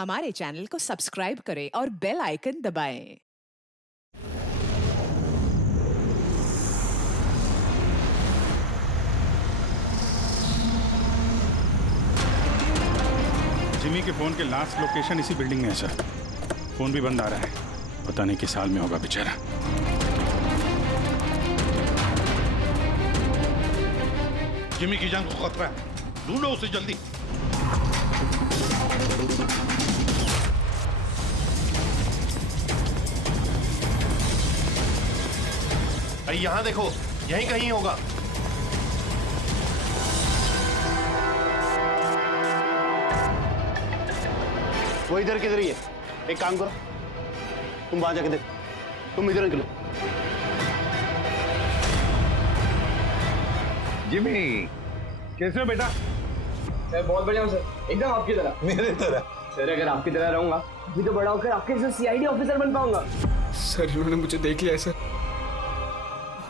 हमारे चैनल को सब्सक्राइब करें और बेल आइकन दबाएं। जिमी के फोन के लास्ट लोकेशन इसी बिल्डिंग में है सर। फोन भी बंद आ रहा है, पता नहीं किस हाल में होगा बेचारा। जिमी की जान को खतरा है, ढूंढो उसे जल्दी। अरे यहाँ देखो, यहीं कहीं होगा। वो इधर किधर ही है। एक काम करो, तुम वहां जाके देखो, तुम इधर निकलो। जिमी कैसे हो बेटा? सर बहुत बढ़िया हूँ सर, एकदम आपकी तरह। मेरे तरह? सर अगर आपकी तरह रहूंगा अभी तो बड़ा होकर आपके जैसे सीआईडी ऑफिसर बन पाऊंगा। सर इन्होंने मुझे देख लिया है सर,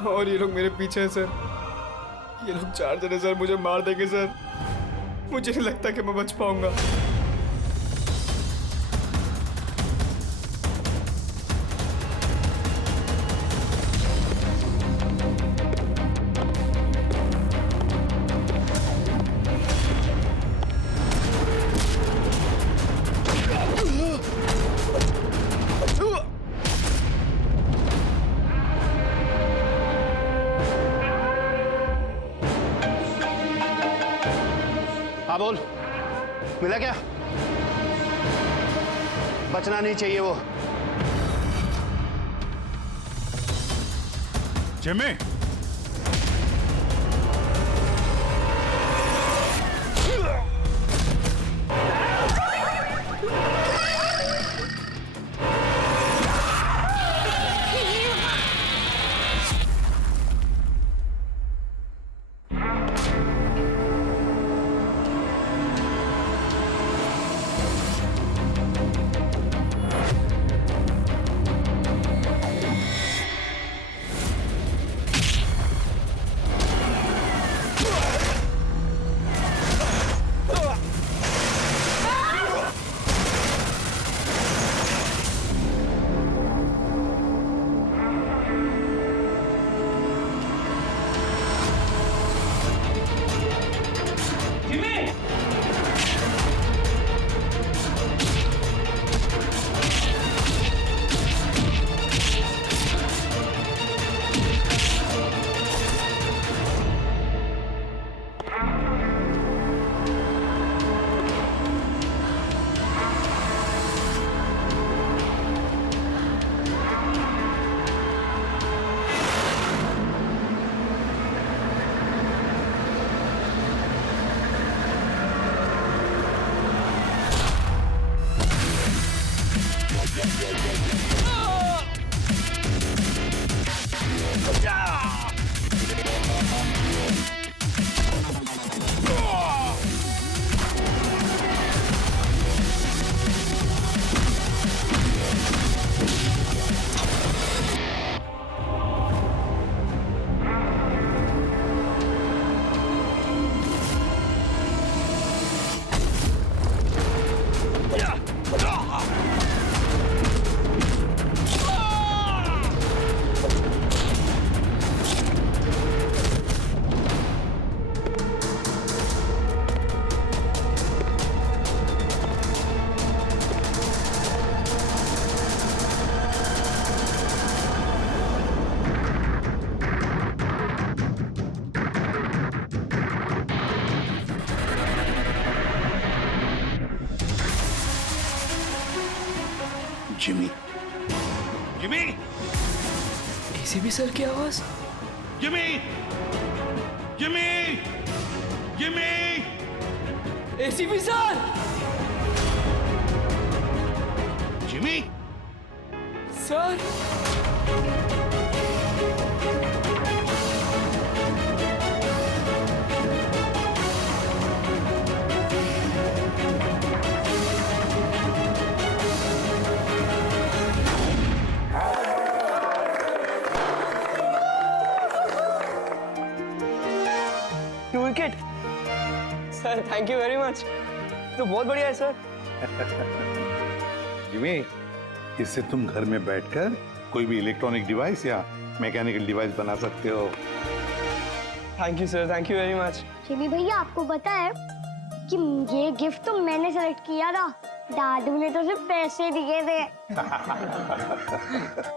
और ये लोग मेरे पीछे हैं सर। ये लोग 4 जने सर मुझे मार देंगे सर। मुझे नहीं लगता कि मैं बच पाऊंगा। हाँ बोल, मिला क्या? बचना नहीं चाहिए वो। Jimmy Jimmy Jimmy ACP sir की आवाज। Jimmy Jimmy Jimmy ACP sir. Jimmy sir wicket. Sir thank you very much, तो बहुत बढ़िया है सर। जिमी, इससे तुम घर में बैठकर कोई भी इलेक्ट्रॉनिक डिवाइस या मैकेनिकल डिवाइस बना सकते हो। Thank you sir, thank you very much. Jimmy भैया, आपको पता है कि ये गिफ्ट तो मैंने सेलेक्ट किया था, दादू ने तो सिर्फ पैसे दिए थे।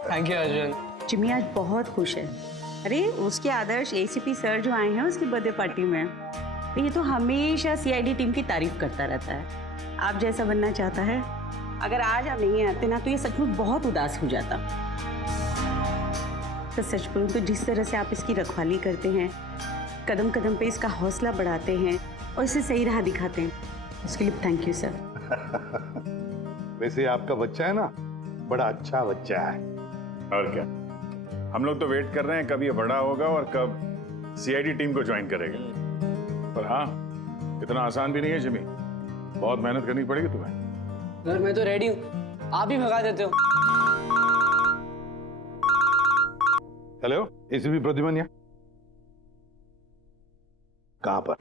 Thank you Arjun. जिमी आज बहुत खुश है। अरे उसके आदर्श एसीपी सर जो आए हैं उसकी बर्थडे पार्टी में, तो ये तो हमेशा सीआईडी टीम की तारीफ करता रहता है। आप जैसा बनना चाहता है। अगर आज आप नहीं आते ना तो ये सच में बहुत उदास हो जाता। तो सच बोलूं तो जिस तरह से आप इसकी रखवाली करते हैं, कदम कदम पे इसका हौसला बढ़ाते हैं और इसे सही राह दिखाते हैं, उसके लिए थैंक यू सर। वैसे आपका बच्चा है ना, बड़ा अच्छा बच्चा है। और क्या, हम लोग तो वेट कर रहे हैं कब ये बड़ा होगा और कब सीआईडी टीम को ज्वाइन करेगा। पर हाँ, इतना आसान भी नहीं है जिमी, बहुत मेहनत करनी पड़ेगी तुम्हें। सर मैं तो रेडी हूँ, आप ही भगा देते हो। हेलो, एसीपी प्रद्युमन यहाँ? कहाँ पर?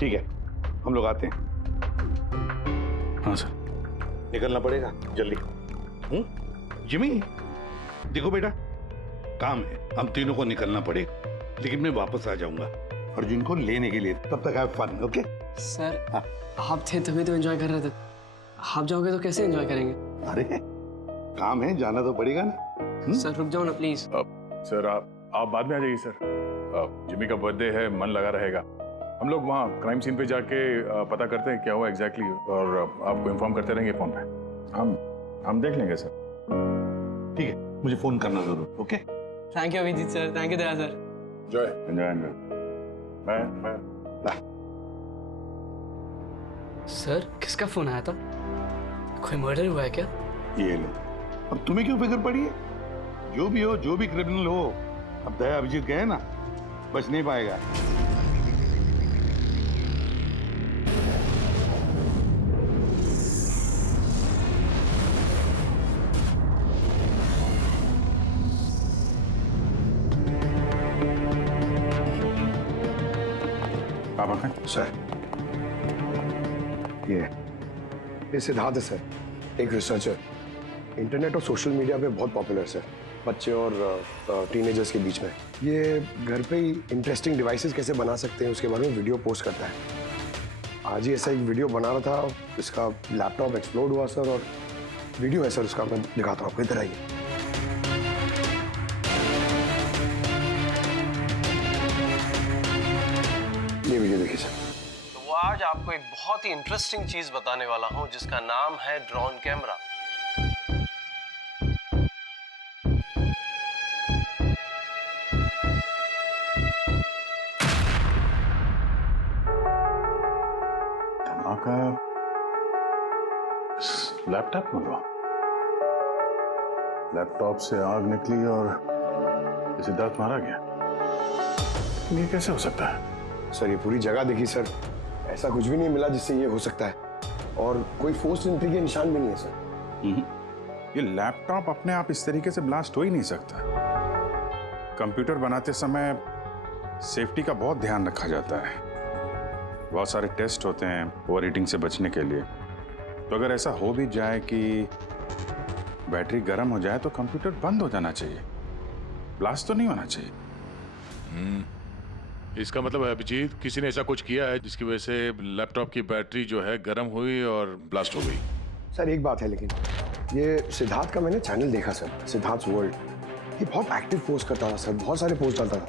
ठीक है, हम लोग आते हैं। हाँ सर। निकलना पड़ेगा जल्दी। जिमी, देखो बेटा, काम है, हम तीनों को निकलना पड़ेगा, लेकिन मैं वापस आ जाऊंगा और जिनको लेने के लिए, तब तक हैव फन, ओके? सर आप थे तभी तो एंजॉय कर रहे थे, आप जाओगे तो कैसे एंजॉय करेंगे? अरे काम है, जाना तो पड़ेगा ना। सर रुक जाओ ना प्लीज। सर आप बाद में आ जाइए सर। जिमी का बर्थडे है, मन लगा रहेगा। हम लोग वहाँ क्राइम सीन पे जाके पता करते हैं क्या हुआ एग्जैक्टली, और आपको इन्फॉर्म करते रहेंगे फोन पे। हम देख लेंगे सर। ठीक है, मुझे फोन करना जरूर, okay? Thank you Abhijit sir, thank you Daya sir. Enjoy. Bye. Sir किसका फोन आया था? कोई मर्डर हुआ है क्या? ये लो, अब तुम्हें क्यों फिक्र पड़ी है? जो भी हो, जो भी क्रिमिनल हो, अब दया अभिजीत गए ना, बच नहीं पाएगा। सर ये सिद्धार्थ है सर, एक रिसर्चर, इंटरनेट और सोशल मीडिया पे बहुत पॉपुलर सर, बच्चे और टीनेजर्स के बीच में। ये घर पे ही इंटरेस्टिंग डिवाइसेस कैसे बना सकते हैं उसके बारे में वीडियो पोस्ट करता है। आज ही ऐसा एक वीडियो बना रहा था, इसका लैपटॉप एक्सप्लोड हुआ सर, और वीडियो है सर उसका, मैं दिखाता हूँ आपको, इधर आइए। ये वीडियो देखिए सर। तो आज आपको एक बहुत ही इंटरेस्टिंग चीज बताने वाला हूं जिसका नाम है ड्रोन कैमरा। धमाका लैपटॉप में हुआ। लैपटॉप से आग निकली और सिद्धार्थ मारा गया। ये कैसे हो सकता है? सर ये पूरी जगह देखी सर, ऐसा कुछ भी नहीं मिला जिससे ये हो सकता है, और कोई फोर्स एंट्री के निशान भी नहीं है सर। ये लैपटॉप अपने आप इस तरीके से ब्लास्ट हो ही नहीं सकता। कंप्यूटर बनाते समय सेफ्टी का बहुत ध्यान रखा जाता है, बहुत सारे टेस्ट होते हैं ओवर हीटिंग से बचने के लिए। तो अगर ऐसा हो भी जाए कि बैटरी गर्म हो जाए तो कंप्यूटर बंद हो जाना चाहिए, ब्लास्ट तो नहीं होना चाहिए। इसका मतलब है अभिजीत, किसी ने ऐसा कुछ किया है जिसकी वजह से लैपटॉप की बैटरी जो है गर्म हुई और ब्लास्ट हो गई। सर एक बात है, लेकिन ये सिद्धार्थ का मैंने चैनल देखा सर, सिद्धार्थ वर्ल्ड, ये बहुत एक्टिव पोस्ट करता था सर, बहुत सारे पोस्ट डालता था,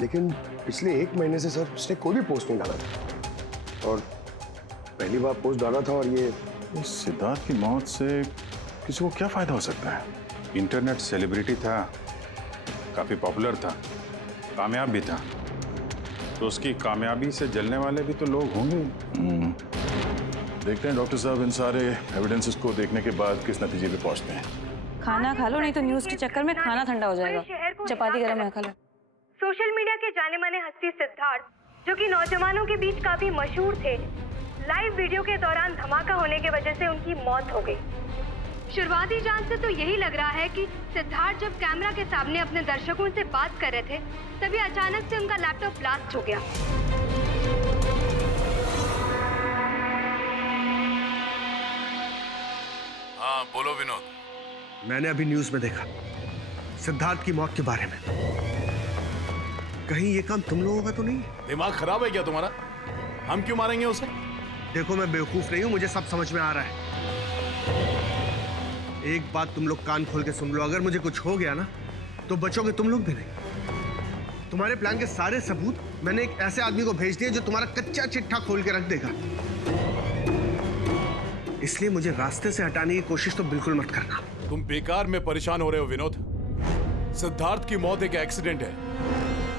लेकिन पिछले 1 महीने से सर उसने कोई भी पोस्ट नहीं डाला था, और पहली बार पोस्ट डाला था। और ये सिद्धार्थ की मौत से किसी को क्या फायदा हो सकता है? इंटरनेट सेलिब्रिटी था, काफी पॉपुलर था, कामयाब भी था, तो उसकी कामयाबी से जलने वाले भी तो लोग होंगे। देखते हैं डॉक्टर साहब इन सारे एविडेंसेस को देखने के बाद किस नतीजे पे पहुंचते हैं। खाना खा लो, नहीं तो न्यूज के चक्कर में खाना ठंडा हो जाएगा। चपाती गरम है, खा लो। सोशल मीडिया के जाने माने हस्ती सिद्धार्थ, जो कि नौजवानों के बीच काफी मशहूर थे, लाइव वीडियो के दौरान धमाका होने की वजह से उनकी मौत हो गई। शुरुआती जांच से तो यही लग रहा है कि सिद्धार्थ जब कैमरा के सामने अपने दर्शकों से बात कर रहे थे, तभी अचानक से उनका लैपटॉप ब्लास्ट हो गया। हाँ बोलो विनोद। मैंने अभी न्यूज में देखा सिद्धार्थ की मौत के बारे में। कहीं ये काम तुम लोगों का तो नहीं? दिमाग खराब है क्या तुम्हारा? हम क्यों मारेंगे उसे? देखो मैं बेवकूफ नहीं हूं, मुझे सब समझ में आ रहा है। एक बात तुम लोग कान खोल के सुन लो, अगर मुझे कुछ हो गया ना तो बचोगे तुम लोग भी नहीं। तुम्हारे प्लान के सारे सबूत मैंने एक ऐसे आदमी को भेज दिए जो तुम्हारा कच्चा चिट्ठा खोल के रख देगा। इसलिए मुझे रास्ते से हटाने की कोशिश तो बिल्कुल मत करना। तुम बेकार में परेशान हो रहे हो विनोद। सिद्धार्थ की मौत एक एक्सीडेंट है,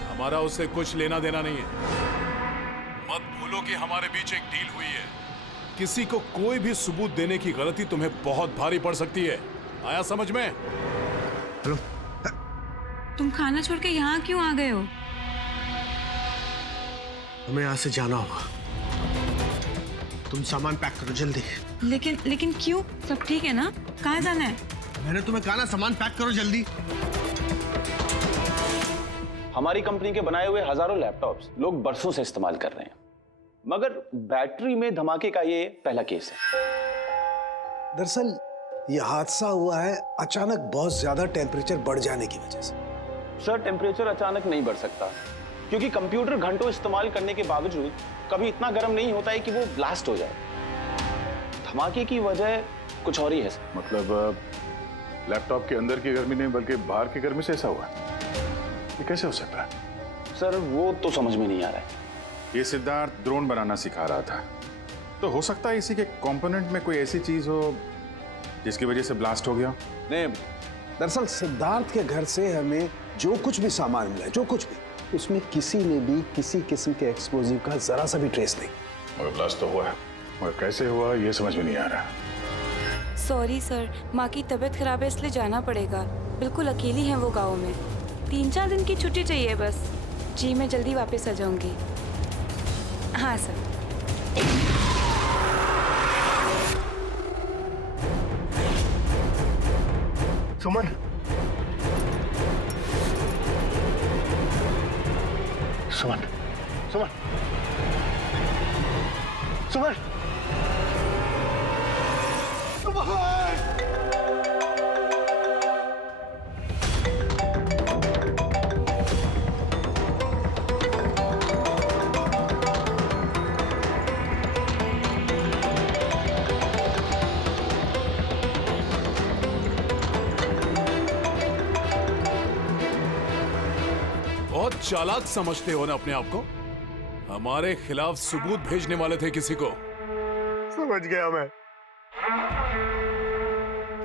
हमारा उससे कुछ लेना देना नहीं है। मत भूलो कि हमारे बीच एक डील हुई है। किसी को कोई भी सबूत देने की गलती तुम्हें बहुत भारी पड़ सकती है। आया समझ में? हेलो, तुम खाना छोड़ के यहाँ क्यों आ गए हो? हमें यहाँ से जाना होगा। तुम सामान पैक करो जल्दी। लेकिन क्यों? सब ठीक है ना? कहाँ जाना है? मैंने तुम्हें कहा ना, सामान पैक करो जल्दी। हमारी कंपनी के बनाए हुए हजारों लैपटॉप्स लोग बरसों से इस्तेमाल कर रहे हैं, मगर बैटरी में धमाके का ये पहला केस है। दरअसल ये हादसा हुआ है अचानक बहुत ज्यादा टेम्परेचर बढ़ जाने की वजह से। सर, टेम्परेचर अचानक नहीं बढ़ सकता, क्योंकि कंप्यूटर घंटों इस्तेमाल करने के बावजूद कभी इतना गर्म नहीं होता है कि वो ब्लास्ट हो जाए। धमाके की वजह कुछ और ही है। मतलब लैपटॉप के अंदर की गर्मी नहीं बल्कि बाहर की गर्मी से ऐसा हुआ? ये कैसे हो सकता है? सर, वो तो समझ में नहीं आ रहा है। ये सिद्धार्थ ड्रोन बनाना सिखा रहा था, तो हो सकता है इसी के कंपोनेंट में कोई ऐसी चीज हो जिसकी वजह से ब्लास्ट हो गया। नहीं, दरअसल सिद्धार्थ के घर से हमें जो कुछ भी सामान मिला है, जो कुछ भी, उसमें किसी ने भी किसी किस्म के एक्सप्लोजिव का जरा सा भी ट्रेस नहीं। मगर ब्लास्ट तो हुआ है, मगर कैसे हुआ ये समझ में नहीं आ रहा। सॉरी सर, माँ की तबीयत खराब है इसलिए जाना पड़ेगा। बिल्कुल अकेली हैं वो गाँव में। 3-4 दिन की छुट्टी चाहिए बस। जी मैं जल्दी वापस आ जाऊंगी। हाँ सर। सुमन, सुमन, सुमन, सुमन, बहुत चालाक समझते हो ना अपने आप को। हमारे खिलाफ सबूत भेजने वाले थे किसी को। समझ गया मैं।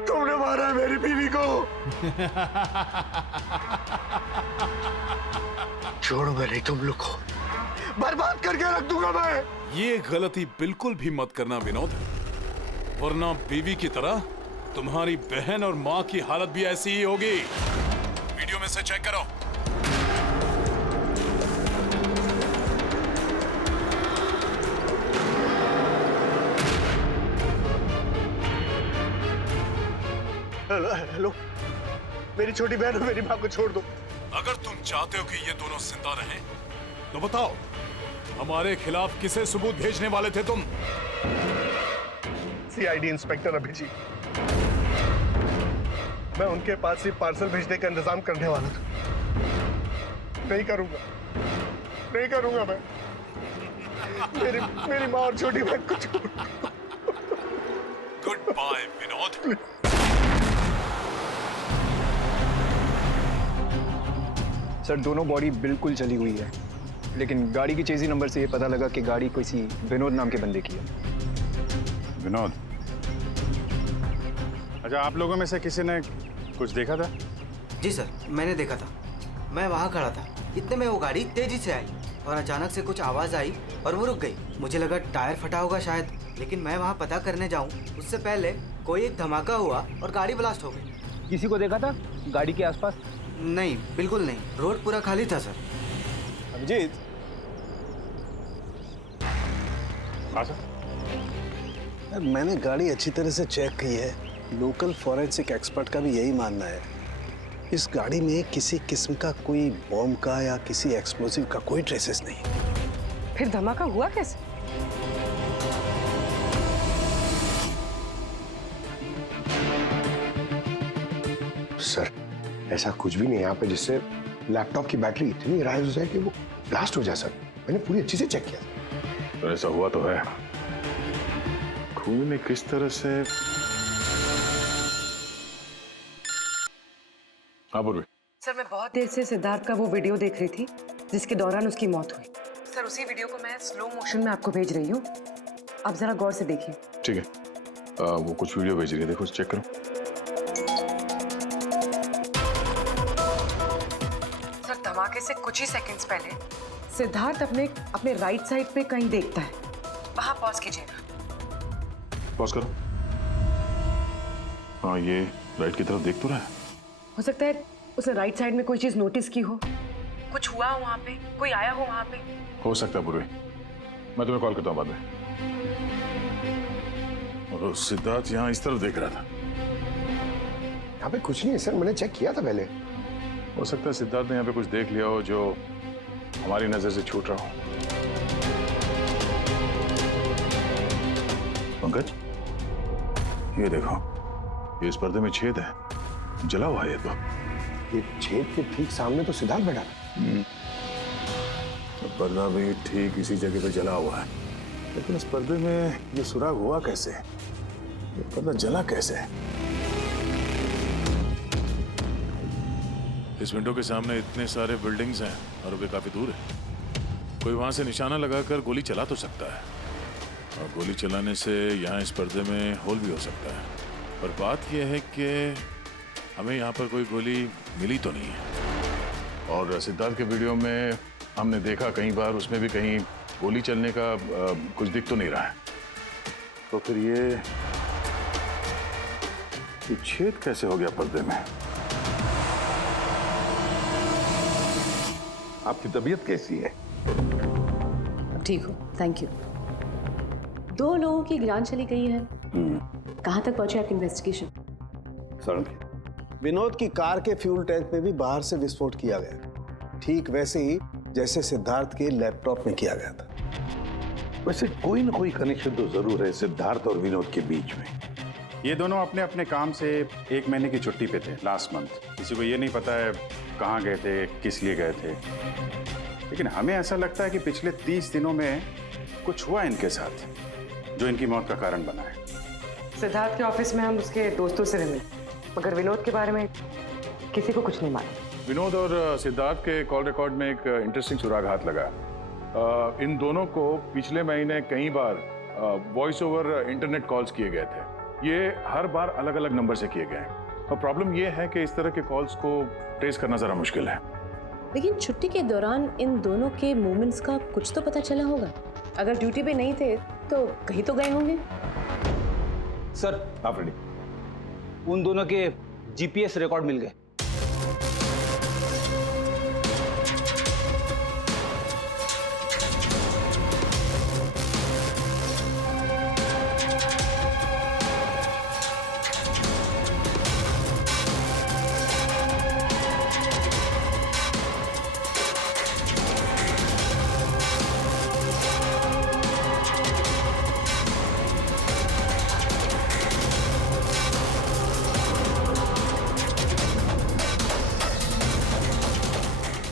तुमने मारा है मेरी बीवी को। छोड़ूंगा नहीं तुम लोग को, बर्बाद करके रख दूंगा मैं। ये गलती बिल्कुल भी मत करना विनोद, वरना बीवी की तरह तुम्हारी बहन और माँ की हालत भी ऐसी ही होगी। वीडियो में से चेक करो। हेलो, मेरी छोटी बहन और मेरी माँ को छोड़ दो। अगर तुम चाहते हो कि ये दोनों जिंदा रहें, तो बताओ हमारे खिलाफ किसे सबूत भेजने वाले थे तुम? CID inspector Abhijit. मैं उनके पास ही पार्सल भेजने का इंतजाम करने वाला था। नहीं करूंगा, नहीं करूंगा मैं। मेरी माँ और छोटी बहन को छोड़ दो। Good bye Vinod. सर, दोनों बॉडी बिल्कुल जली हुई है, लेकिन गाड़ी की चेजी नंबर से ये पता लगा कि गाड़ी किसी विनोद नाम के बंदे की है। विनोद? अच्छा, आप लोगों में से किसी ने कुछ देखा था? जी सर, मैंने देखा था। मैं वहाँ खड़ा था, इतने में वो गाड़ी तेजी से आई और अचानक से कुछ आवाज़ आई और वो रुक गई। मुझे लगा टायर फटा होगा शायद, लेकिन मैं वहाँ पता करने जाऊँ उससे पहले कोई एक धमाका हुआ और गाड़ी ब्लास्ट हो गई। किसी को देखा था गाड़ी के आसपास? नहीं, बिल्कुल नहीं। रोड पूरा खाली था सर। अभिजीत, मैंने गाड़ी अच्छी तरह से चेक की है। लोकल फॉरेंसिक एक्सपर्ट का भी यही मानना है। इस गाड़ी में किसी किस्म का कोई बॉम्ब का या किसी एक्सप्लोसिव का कोई ट्रेसेस नहीं। फिर धमाका हुआ कैसे? सर ऐसा कुछ भी नहीं है यहाँ पे जिससे लैपटॉप की बैटरी इतनी राइज हो जाए कि वो ब्लास्ट हो जाए सर। मैंने पूरी अच्छी से चेक किया। तो ऐसा हुआ तो है। खून ने किस तरह से। हाँ पूर्वी। सर मैं बहुत देर से सिद्धार्थ का वो वीडियो देख रही थी जिसके दौरान उसकी मौत हुई। सर उसी वीडियो को मैं स्लो मोशन में आपको भेज रही हूँ, आप जरा गौर से देखिए। ठीक है, वो कुछ वीडियो भेज रही है, देखो चेक करो। सर धमाके से कुछ ही सेकंड्स पहले सिद्धार्थ अपने राइट साइड पे कहीं देखता है, वहां पॉज कीजिएगा। पॉज करो। हाँ ये राइट की तरफ देख तो रहा है। हो सकता है उसने राइट साइड में कोई चीज नोटिस की हो, कुछ हुआ हो वहां पे, कोई आया हो वहां पे। हो सकता है पूर्वी, मैं तुम्हें कॉल करता हूँ बाद में। और सिद्धार्थ यहाँ इस तरफ देख रहा था। यहाँ पे कुछ नहीं है सर, मैंने चेक किया था पहले। हो सकता है सिद्धार्थ ने यहाँ पे कुछ देख लिया हो जो हमारी नजर से छूट रहा हो। पंकज ये देखो, ये इस पर्दे में छेद है, जला हुआ है। ये छेद के ठीक सामने तो सिद्धार्थ बैठा है। तो पर्दा भी ठीक इसी जगह पे जला हुआ है, लेकिन इस पर्दे में ये सुराग हुआ कैसे? ये पर्दा जला कैसे? इस विंडो के सामने इतने सारे बिल्डिंग्स हैं और वे काफी दूर है। कोई वहां से निशाना लगाकर गोली चला तो सकता है, और गोली चलाने से यहाँ इस पर्दे में होल भी हो सकता है। पर बात यह है कि हमें यहाँ पर कोई गोली मिली तो नहीं है। और सिद्धार्थ के वीडियो में हमने देखा कई बार, उसमें भी कहीं गोली चलने का कुछ दिख तो नहीं रहा है। तो फिर ये छेद कैसे हो गया पर्दे में? आपकी तबीयत कैसी है? ठीक हो, थैंक यू। 2 लोगों की जान चली गई है। कहाँ तक पहुंचे आपकी इन्वेस्टिगेशन? विनोद की कार के फ्यूल टैंक में भी बाहर से विस्फोट किया गया, ठीक वैसे ही जैसे सिद्धार्थ के लैपटॉप में किया गया था। वैसे कोई ना कोई कनेक्शन तो जरूर है सिद्धार्थ और विनोद के बीच में। ये दोनों अपने अपने काम से 1 महीने की छुट्टी पे थे लास्ट मंथ। किसी को ये नहीं पता है कहाँ गए थे, किस लिए गए थे, लेकिन हमें ऐसा लगता है कि पिछले 30 दिनों में कुछ हुआ इनके साथ जो इनकी मौत का कारण बना है। सिद्धार्थ के ऑफिस में हम उसके दोस्तों से मिले, मगर विनोद के बारे में किसी को कुछ नहीं मालूम। विनोद और सिद्धार्थ के कॉल रिकॉर्ड में एक इंटरेस्टिंग सुराग हाथ लगा। इन दोनों को पिछले महीने कई बार वॉइस ओवर इंटरनेट कॉल्स किए गए थे। ये हर बार अलग अलग नंबर से किए गए, और प्रॉब्लम ये है कि इस तरह के कॉल्स को ट्रेस करना जरा मुश्किल है। लेकिन छुट्टी के दौरान इन दोनों के मूवमेंट्स का कुछ तो पता चला होगा। अगर ड्यूटी पे नहीं थे तो कहीं तो गए होंगे। सर आप रेडी? उन दोनों के जीपीएस रिकॉर्ड मिल गए।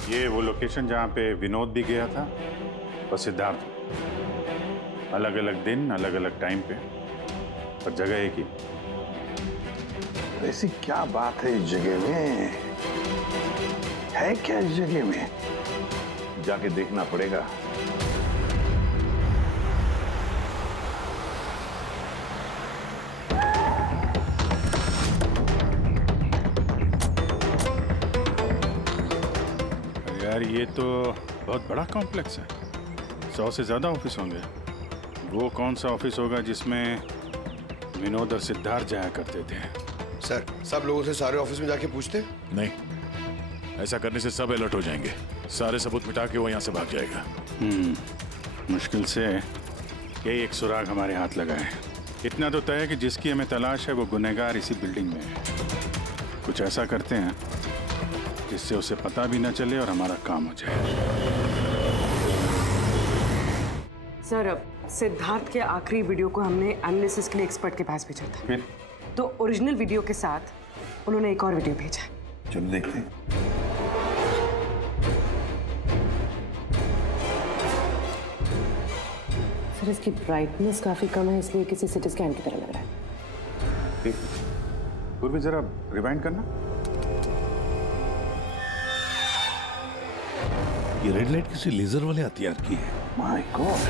ये वो लोकेशन जहाँ पे विनोद भी गया था और सिद्धार्थ, अलग अलग दिन अलग अलग टाइम पे, और जगह एक ही। ऐसी क्या बात है इस जगह में? है क्या इस जगह में? जाके देखना पड़ेगा। यार ये तो बहुत बड़ा कॉम्प्लेक्स है, 100 से ज्यादा ऑफिस होंगे। वो कौन सा ऑफिस होगा जिसमें विनोद और सिद्धार्थ जाया करते थे? सर सब लोगों से सारे ऑफिस में जाके पूछते? नहीं, ऐसा करने से सब अलर्ट हो जाएंगे। सारे सबूत मिटा के वो यहाँ से भाग जाएगा। मुश्किल से यही एक सुराग हमारे हाथ लगा है। इतना तो तय है कि जिसकी हमें तलाश है वो गुनहगार इसी बिल्डिंग में है। कुछ ऐसा करते हैं जिससे उसे पता भी न चले और हमारा काम हो जाए। सर अब सिद्धार्थ के आखिरी वीडियो को हमने एनालिसिस के लिए एक्सपर्ट के पास भेजा था। फिर? तो ओरिजिनल वीडियो के साथ उन्होंने एक और वीडियो भेजा है। चलो देखते हैं। सर इसकी ब्राइटनेस काफी कम है, इसलिए किसी सिटी स्कैन की तरह लग रहा है। ठीक, पूर्वी जरा रिवाइंड करना। ये रेड लाइट किसी लेजर वाले हथियार की है। माय गॉड,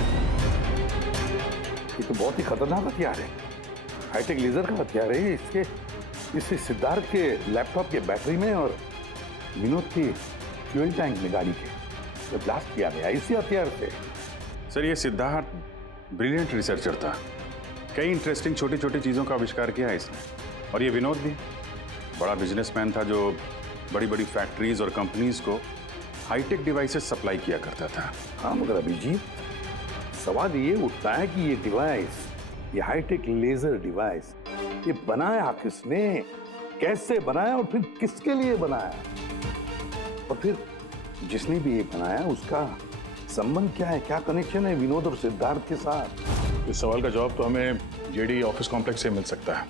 ये तो बहुत ही खतरनाक हथियार है। हाईटेक लेजर का हथियार है। इससे सिद्धार्थ के लैपटॉप के बैटरी में और विनोद की फ्यूल टैंक में गाड़ी के तो ब्लास्ट किया गया इसी हथियार से। सर ये सिद्धार्थ ब्रिलियंट रिसर्चर था, कई इंटरेस्टिंग छोटी छोटी चीज़ों का आविष्कार किया है इसने। और ये विनोद भी बड़ा बिजनेसमैन था जो बड़ी बड़ी फैक्ट्रीज और कंपनीज को हाईटेक डिवाइसेस सप्लाई किया करता था। हाँ मगर अभिजीत, सवाल ये उठता है कि ये डिवाइस, ये हाईटेक लेजर डिवाइस, ये बनाया किसने, कैसे बनाया और फिर किसके लिए बनाया, और फिर जिसने भी ये बनाया उसका संबंध क्या है, क्या कनेक्शन है विनोद और सिद्धार्थ के साथ। इस सवाल का जवाब तो हमें जेडी ऑफिस कॉम्प्लेक्स से मिल सकता है,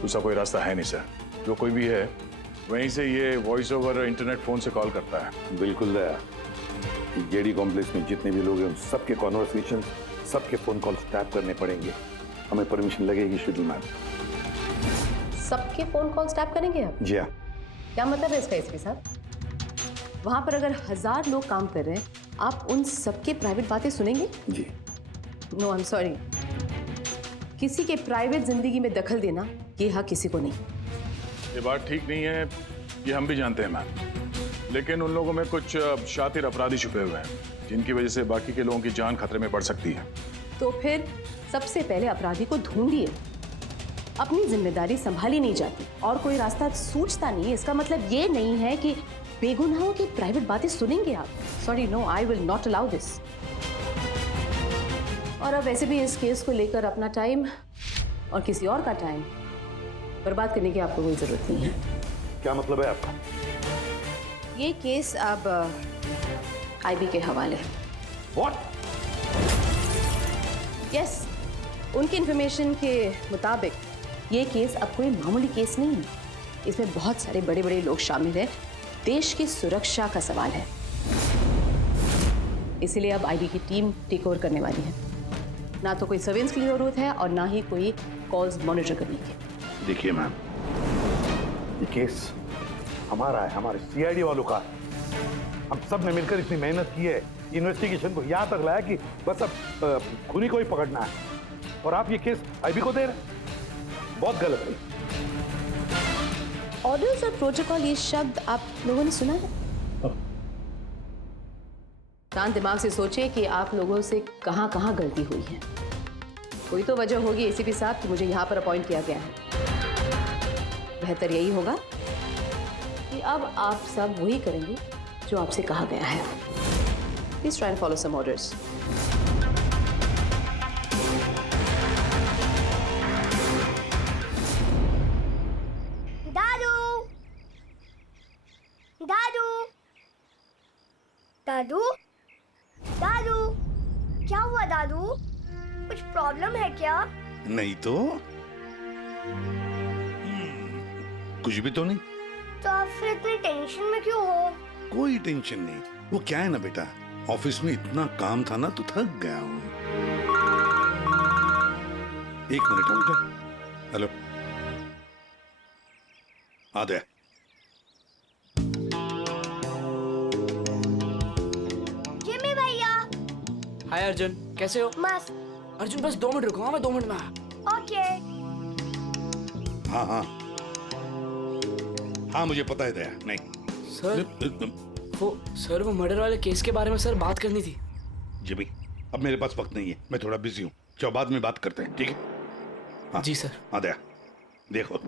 दूसरा कोई रास्ता है नहीं सर। जो कोई भी है वहीं से ये वॉइस ओवर इंटरनेट फोन से कॉल करता है। बिल्कुल दया, जेडी कॉम्प्लेक्स में जितने भी लोग हैं सबके कॉन्वर्सेशन, सबके फोन कॉल्स टैप करने पड़ेंगे। हमें परमिशन लगेगी शेड्यूल मैम। सबके फोन कॉल टैप करेंगे आप? जी हाँ। क्या मतलब है इसका एसपी साहब? वहां पर अगर 1000 लोग काम कर रहे हैं, आप उन सबके प्राइवेट बातें सुनेंगे? जी। नो आई एम सॉरी, किसी के प्राइवेट जिंदगी में दखल देना ये हक किसी को नहीं। ये बात ठीक नहीं है, ये हम भी जानते हैं मैम, लेकिन उन लोगों में कुछ शातिर अपराधी छुपे हुए हैं जिनकी वजह से बाकी के लोगों की जान खतरे में पड़ सकती है। तो फिर सबसे पहले अपराधी को ढूंढिए। अपनी जिम्मेदारी संभाली नहीं जाती और कोई रास्ता सूझता नहीं, इसका मतलब ये नहीं है कि बेगुनाहों की प्राइवेट बातें सुनेंगे आप। Sorry, no, I will not allow this. और अब वैसे भी इस केस को लेकर अपना टाइम और किसी और का टाइम बर्बाद करने की आपको कोई जरूरत नहीं है। क्या मतलब है आपका? ये केस अब आईबी के हवाले है। What? यस, उनकी इंफॉर्मेशन के मुताबिक ये केस अब कोई मामूली केस नहीं है। इसमें बहुत सारे बड़े बड़े लोग शामिल हैं। देश की सुरक्षा का सवाल है, इसीलिए अब आईबी की टीम टेक ओवर करने वाली है। ना तो कोई सर्वेलेंस की जरूरत है और ना ही कोई कॉल्स मॉनिटर करने की। देखिए मैम, ये केस हमारा है, हमारे सीआईडी वालों का। हम सब ने मिलकर इतनी मेहनत की है, इन्वेस्टिगेशन को यहाँ तक लाया कि बस अब खूनी को ही पकड़ना है, और आप ये केस आईबी को दे रहे हैं। बहुत गलत है। ऑर्डर्स और प्रोटोकॉल, ये शब्द आप लोगों ने सुना है? शांत दिमाग से सोचिए कि आप लोगों से कहां कहां गलती हुई है। कोई तो वजह होगी एसीपी साहब कि मुझे यहां पर अपॉइंट किया गया है। बेहतर यही होगा कि अब आप सब वही करेंगे जो आपसे कहा गया है। Please try and follow some orders. दादू, दादू, क्या हुआ दादू? कुछ प्रॉब्लम है क्या? नहीं तो कुछ भी तो नहीं। तो आप फिर इतनी टेंशन में क्यों हो? कोई टेंशन नहीं। वो क्या है ना बेटा, ऑफिस में इतना काम था ना तो थक गया हूँ। एक मिनट रुको। हेलो, आ गया। जिमी भैया। हाय अर्जुन, कैसे हो? मस्त। अर्जुन बस 2 मिनट रुको, हाँ मैं 2 मिनट में आया। ओके। हाँ हाँ हाँ, मुझे पता है दया। नहीं सर वो मर्डर वाले केस के बारे में सर बात करनी थी। जी भाई, अब मेरे पास वक्त नहीं है, मैं थोड़ा बिजी हूँ। चलो बाद में बात करते हैं, ठीक है? हाँ जी सर। हाँ दया, देखो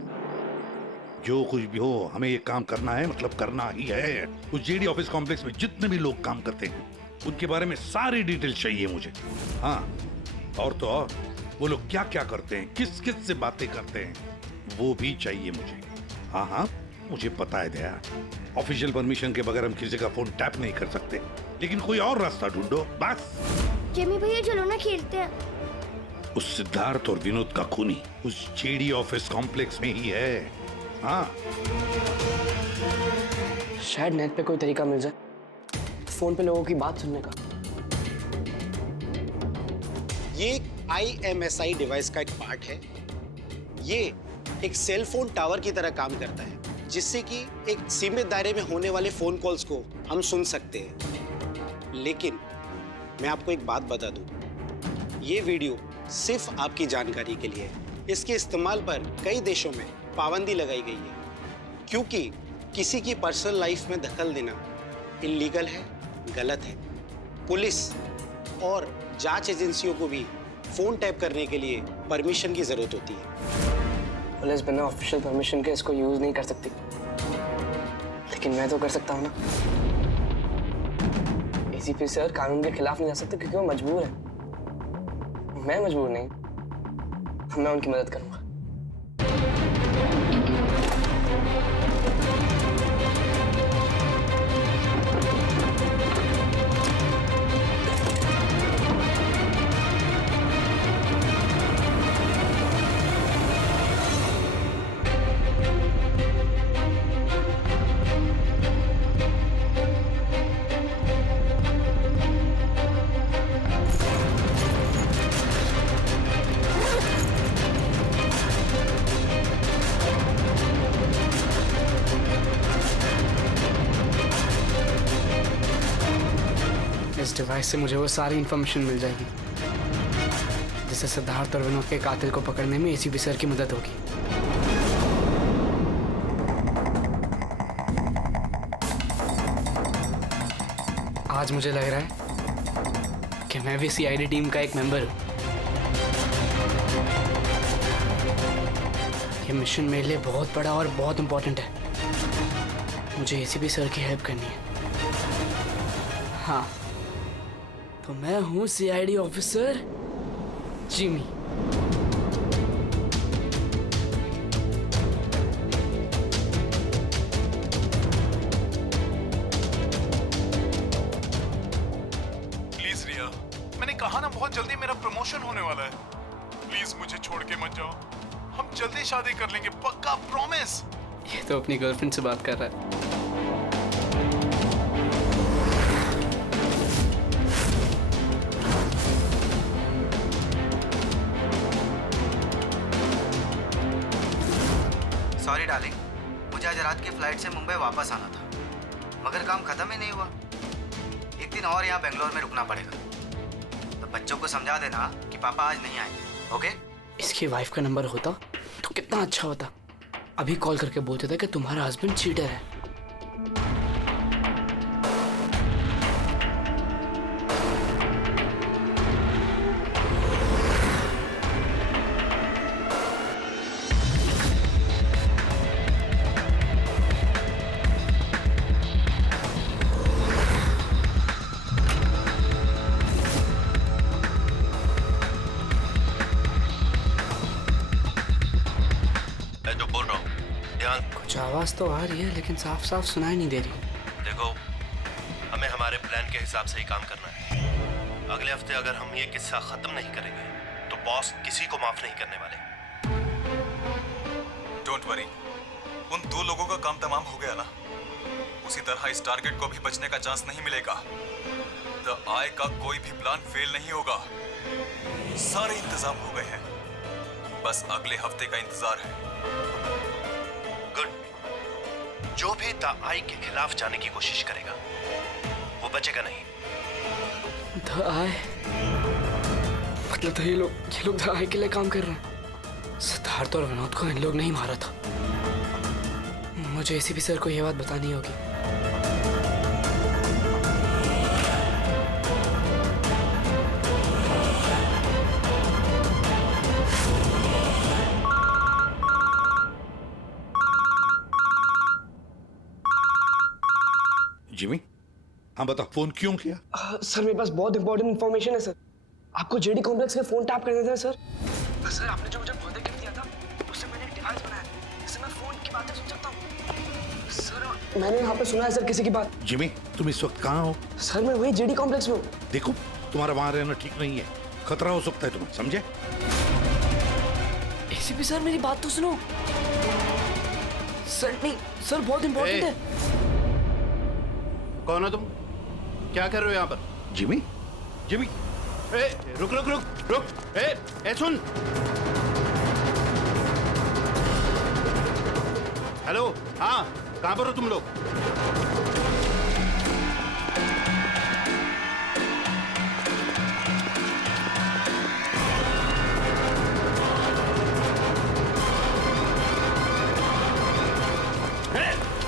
जो कुछ भी हो हमें ये काम करना है, मतलब करना ही है। उस जेडी ऑफिस कॉम्प्लेक्स में जितने भी लोग काम करते हैं उनके बारे में सारी डिटेल चाहिए मुझे। हाँ, और तो और वो लोग क्या क्या करते हैं, किस किस से बातें करते हैं, वो भी चाहिए मुझे। हाँ हाँ, मुझे पता है दया, ऑफिशियल परमिशन के बगैर हम किसी का फोन टैप नहीं कर सकते, लेकिन कोई और रास्ता ढूंढो बस। जिमी भैया चलो ना खेलते हैं। उस सिद्धार्थ और विनोद का खूनी उस जेडी ऑफिस कॉम्प्लेक्स में ही है। हाँ, शायद नेट पे कोई तरीका मिल जाए फोन पे लोगों की बात सुनने का। ये एक IMSI डिवाइस का एक पार्ट है। ये एक सेल फोन टावर की तरह काम करता है, जिससे कि एक सीमित दायरे में होने वाले फोन कॉल्स को हम सुन सकते हैं। लेकिन मैं आपको एक बात बता दूं, ये वीडियो सिर्फ आपकी जानकारी के लिए है। इसके इस्तेमाल पर कई देशों में पाबंदी लगाई गई है, क्योंकि किसी की पर्सनल लाइफ में दखल देना इल्लीगल है, गलत है। पुलिस और जांच एजेंसियों को भी फोन टैप करने के लिए परमिशन की जरूरत होती है। पुलिस बिना ऑफिशियल परमिशन के इसको यूज नहीं कर सकती, लेकिन मैं तो कर सकता हूँ ना। ACP सर कानून के खिलाफ नहीं जा सकते क्योंकि वो मजबूर है। मैं मजबूर नहीं, मैं उनकी मदद करूंगा। इस डिवाइस से मुझे वो सारी इंफॉर्मेशन मिल जाएगी जिससे सिद्धार्थ और विनोद के कातिल को पकड़ने में ACP सर की मदद होगी। आज मुझे लग रहा है कि मैं भी CID टीम का एक मेंबर हूं। ये मिशन मेरे लिए बहुत बड़ा और बहुत इंपॉर्टेंट है। मुझे ACP सर की हेल्प करनी है। हाँ, तो मैं हूँ CID ऑफिसर जिमी। प्लीज रिया, मैंने कहा ना बहुत जल्दी मेरा प्रमोशन होने वाला है। प्लीज मुझे छोड़ के मत जाओ, हम जल्दी शादी कर लेंगे, पक्का, प्रॉमिस। ये तो अपनी गर्लफ्रेंड से बात कर रहा है। सॉरी डार्लिंग, मुझे आज रात की फ्लाइट से मुंबई वापस आना था, मगर काम खत्म ही नहीं हुआ। एक दिन और यहाँ बेंगलोर में रुकना पड़ेगा। तो बच्चों को समझा देना कि पापा आज नहीं आएंगे, ओके? इसकी वाइफ का नंबर होता तो कितना अच्छा होता। अभी कॉल करके बोलते थे कि तुम्हारा हस्बैंड चीटर है। कुछ आवाज तो आ रही है लेकिन साफ साफ सुनाई नहीं दे रही। देखो, हमें हमारे प्लान के हिसाब से ही काम करना है। अगले हफ्ते अगर हम ये किस्सा खत्म नहीं करेंगे तो बॉस किसी को माफ नहीं करने वाले। डोंट वरी, उन 2 लोगों का काम तमाम हो गया ना। उसी तरह इस टारगेट को भी बचने का चांस नहीं मिलेगा। द आई का कोई भी प्लान फेल नहीं होगा। सारे इंतजाम हो गए हैं, बस अगले हफ्ते का इंतजार है। गुड। जो भी द आई के खिलाफ जाने की कोशिश करेगा वो बचेगा नहीं। द आई मतलब तो ये लोग द आई के लिए काम कर रहे हैं। सिद्धार्थ और विनोद को इन लोग नहीं मारा था। मुझे ACP सर को ये बात बतानी होगी। जिमी, हाँ बता, फोन क्यों किया? सर मेरे पास बहुत इंपॉर्टेंट इन्फॉर्मेशन है सर। आपको JD कॉम्प्लेक्स के फोन टैप करने थे सर। सर आपने जो मुझे बर्थडे गिफ्ट दिया था उससे मैंने एक डिवाइस बनाया जिससे मैं फोन की बातें सुन सकता हूँ। सर मैंने यहाँ पे सुना है सर किसी की बात। जिमी, तुम इस वक्त कहाँ हो? सर मैं वही JD कॉम्प्लेक्स में हूँ। देखो, तुम्हारा वहां रहना ठीक नहीं है, खतरा हो सकता है तुम्हें, समझे? ACP सर मेरी बात तो सुनो। सर नहीं सर, बहुत इंपॉर्टेंट है। कौन हो तुम? क्या कर रहे हो यहाँ पर? जिमी, जिमी, ए, रुक रुक रुक रुक, ए सुन। हेलो, हाँ, कहाँ पर हो तुम लोग?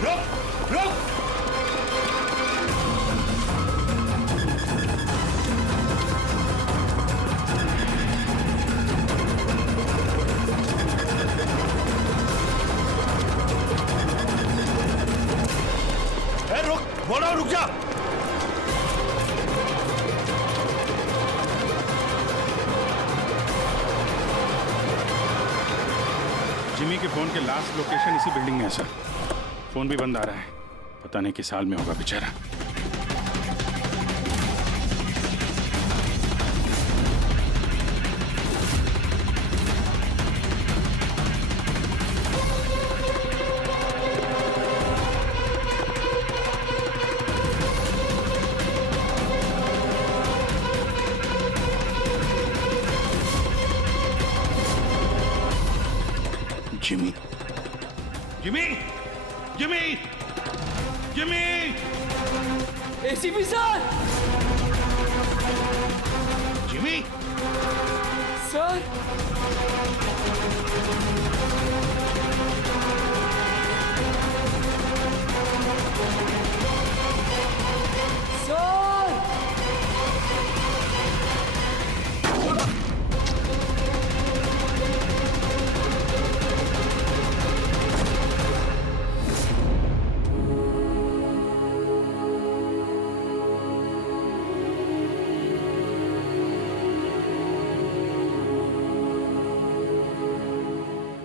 रुक रुक। बोलो रुक जा। जिमी के फोन के लास्ट लोकेशन इसी बिल्डिंग में है सर। फोन भी बंद आ रहा है, पता नहीं किस हाल में होगा बेचारा। Jimmy, Jimmy, Jimmy, Jimmy. ACP sir. Jimmy sir.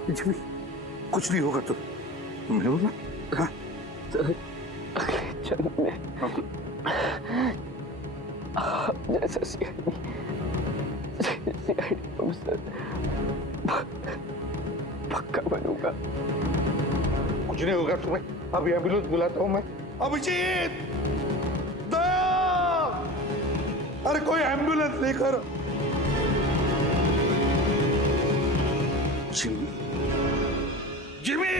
Jimmy, कुछ नहीं होगा तुम मिलो ना। हाँ? अगले जन्म में आप जैसा सीआईडी ऑफिसर पक्का बनूंगा। कुछ नहीं होगा तुम्हें। अभी एम्बुलेंस बुलाता हूँ मैं। अभिजीत, अरे कोई एम्बुलेंस लेकर। Jimmy, Jimmy.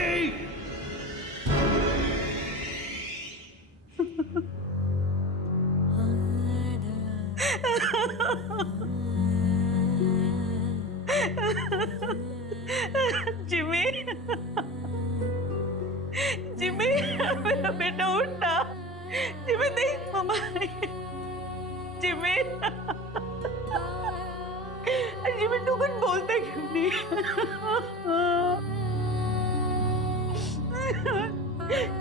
जिमी, जिमी, मेरा बेटा उठना। जिमी देख मम्मा। जिमी, जिमी तू कुछ बोलता क्यों नहीं?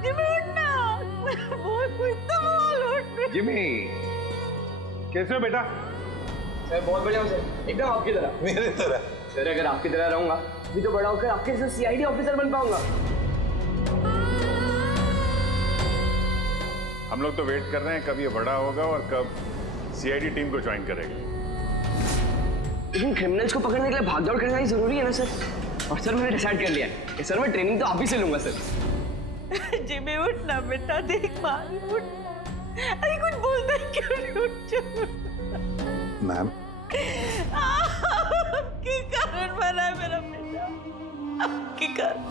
जिमी उठना, बहुत कुछ तो बोल उठ। जिमी, कैसे हो बेटा? सर बहुत बढ़िया हूँ सर, एकदम आपकी तरह। मेरे तरह? सर अगर आपकी तरह रहूंगा भी तो बड़ा होकर आपके जैसे सीआईडी ऑफिसर बन पाऊंगा। हम लोग तो वेट कर रहे हैं कब ये बड़ा होगा और कब सीआईडी टीम को ज्वाइन करेगा। लेकिन क्रिमिनल्स को पकड़ने के लिए भागदौड़ करना ही जरूरी है ना सर। और सर मैंने डिसाइड कर लिया है कि सर मैं ट्रेनिंग तो आप ही से लूंगा सर। जिमी उठना बेटा, देख मार उठ। अरे कुछ बोलता है क्यों नहीं? उठ जा। मैम, आपके कारण मरा है मेरा बेटा, आपके कारण।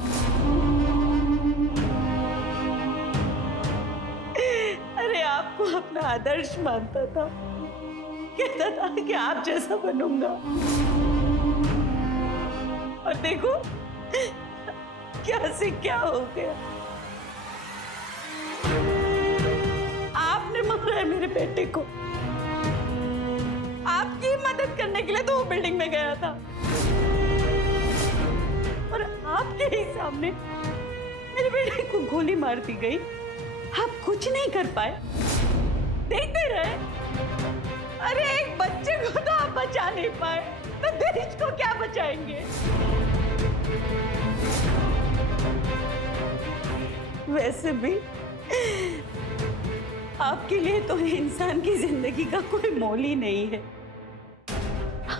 अरे आपको अपना आदर्श मानता था, कहता था कि आप जैसा बनूंगा, और देखो क्या से क्या हो गया। आपने मारा है मेरे बेटे को। आपकी मदद करने के लिए तो वो बिल्डिंग में गया था, और आपके ही सामने मेरे बेटे को गोली मार दी गई। आप कुछ नहीं कर पाए, देखते रहे। अरे एक बच्चे को तो आप बचा नहीं पाए, तो देश को क्या बचाएंगे? वैसे भी आपके लिए तो इंसान की जिंदगी का कोई मोल ही नहीं है।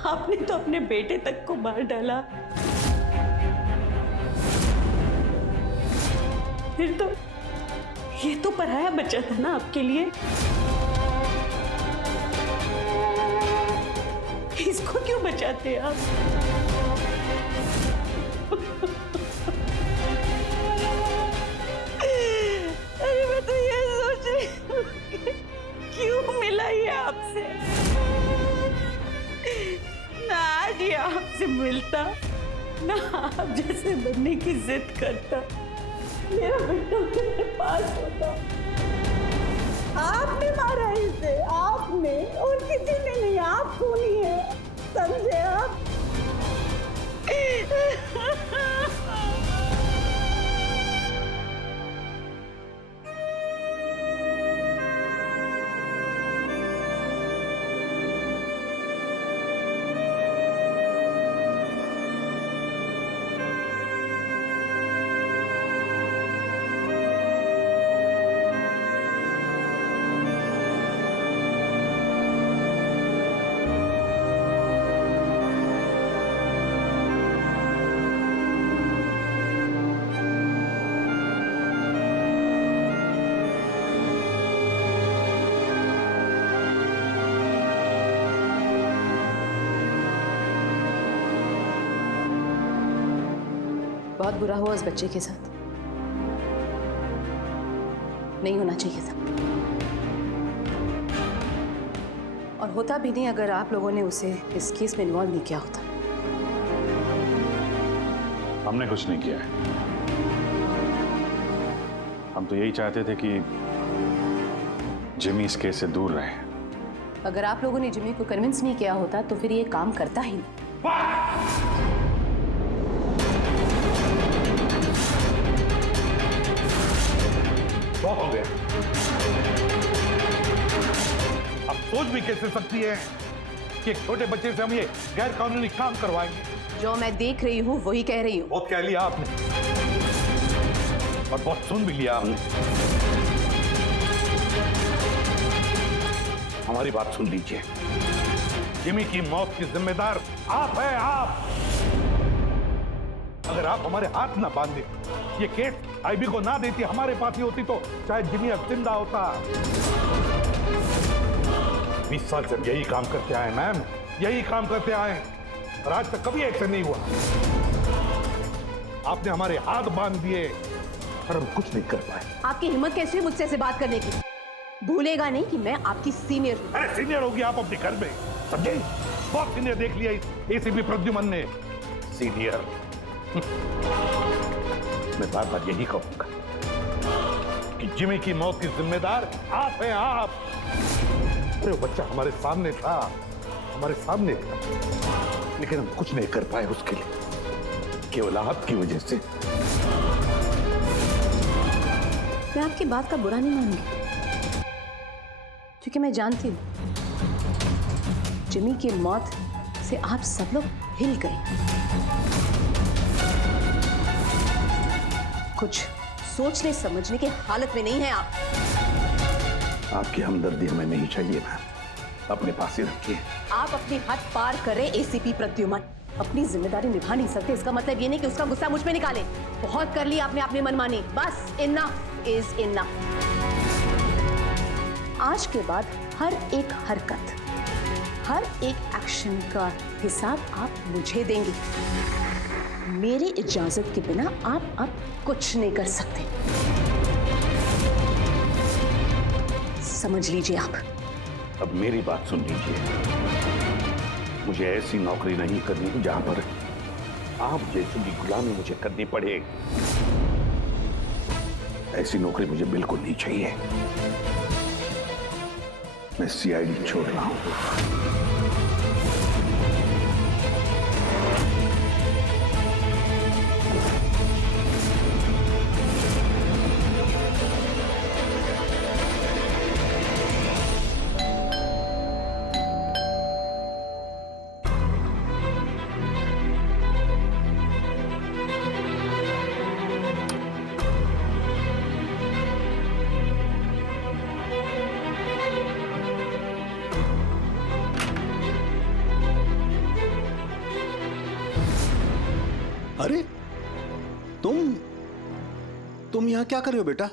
आपने तो अपने बेटे तक को मार डाला। फिर तो ये तो पराया बच्चा था ना आपके लिए। इसको क्यों बचाते आप? अरे मैं तो ये सोच रही हूँ कि क्यों मिला ये आपसे। ना आज ये आपसे मिलता, ना आप जैसे बनने की जिद करता, मेरा बेटा मेरे पास होता। आपने मारा इसे, आपने, और किसी ने नहीं, आप खूनी है, समझे आप? बहुत बुरा हुआ उस बच्चे के साथ, नहीं होना चाहिए था। और होता भी नहीं अगर आप लोगों ने उसे इस केस में इन्वॉल्व नहीं किया होता। हमने कुछ नहीं किया है। हम तो यही चाहते थे कि जिमी इस केस से दूर रहे। अगर आप लोगों ने जिमी को कन्विंस नहीं किया होता तो फिर ये काम करता ही नहीं। बहुत हो गया। अब सोच भी कैसे सकती है कि एक छोटे बच्चे से हम ये गैर कानूनी काम करवाएंगे? जो मैं देख रही हूँ वही कह रही हूँ। बहुत कह लिया आपने और बहुत सुन भी लिया आपने। हमारी बात सुन लीजिए। जिमी की मौत की जिम्मेदार आप है, आप। अगर आप हमारे हाथ ना बांधे, ये केस आईबी को ना देती, हमारे पास ही होती, तो शायद जिमी अब जिंदा होता। 20 साल से यही काम करते आए मैम, यही काम करते आए, और आज तक कभी एक्शन नहीं हुआ। आपने हमारे हाथ बांध दिए पर हम कुछ नहीं कर पाए। आपकी हिम्मत कैसी है मुझसे ऐसे बात करने की? भूलेगा नहीं कि मैं आपकी सीनियर हूँ। अरे सीनियर होगी आप अपने घर में, समझे? बहुत सीनियर देख लिया एसीपी प्रद्युमन ने। सीनियर मैं बार बार यही कहूंगा कि जिमी की मौत की जिम्मेदार आप हैं, आप। अरे वो बच्चा हमारे सामने था, हमारे सामने था, लेकिन हम कुछ नहीं कर पाए उसके लिए, केवल आपकी वजह से। मैं आपकी बात का बुरा नहीं मानूंगी, क्योंकि मैं जानती हूँ जिमी की मौत से आप सब लोग हिल गए। कुछ सोचने समझने की हालत में नहीं है आप। आपकी हमदर्दी हमें नहीं चाहिए मैम, अपने पास ही रखिए। आप अपनी हद पार कर रहे एसीपी प्रद्युमन। अपनी जिम्मेदारी निभा नहीं सकते, इसका मतलब ये नहीं कि उसका गुस्सा मुझ पे निकाले। बहुत कर लिया आपने अपनी मनमानी, बस इनफ इज इनफ। आज के बाद हर एक हरकत, हर एक एक्शन का हिसाब आप मुझे देंगे। मेरी इजाजत के बिना आप अब कुछ नहीं कर सकते, समझ लीजिए आप। अब मेरी बात सुन लीजिए। मुझे ऐसी नौकरी नहीं करनी जहां पर आप जैसी की गुलामी मुझे करनी पड़े। ऐसी नौकरी मुझे बिल्कुल नहीं चाहिए। मैं सीआईडी छोड़ रहा हूं। अरे तुम यहाँ क्या कर रहे हो बेटा?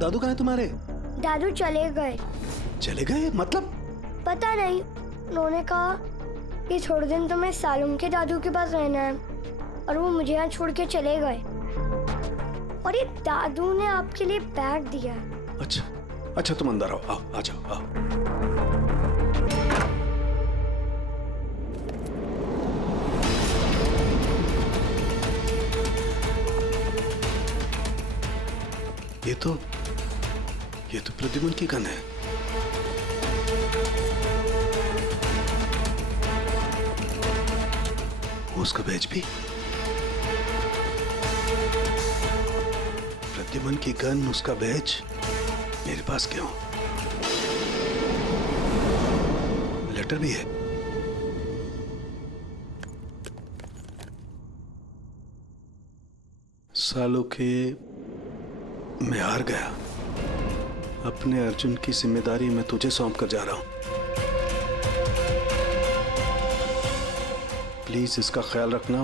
दादू कहाँ है तुम्हारे? दादू चले गए। चले गए मतलब? पता नहीं, उन्होंने कहा कि थोड़े दिन तुम्हें सालुम के दादू के पास रहना है और वो मुझे यहाँ छोड़ के चले गए। और ये दादू ने आपके लिए बैग दिया। अच्छा अच्छा, तुम अंदर आओ, आओ आ जाओ, आओ। ये तो प्रद्युमन की गन है। उसका बैच भी। प्रद्युमन की गन, उसका बैच मेरे पास क्यों? लेटर भी है। सालों के मैं हार गया। अपने अर्जुन की जिम्मेदारी मैं तुझे सौंप कर जा रहा हूं। प्लीज इसका ख्याल रखना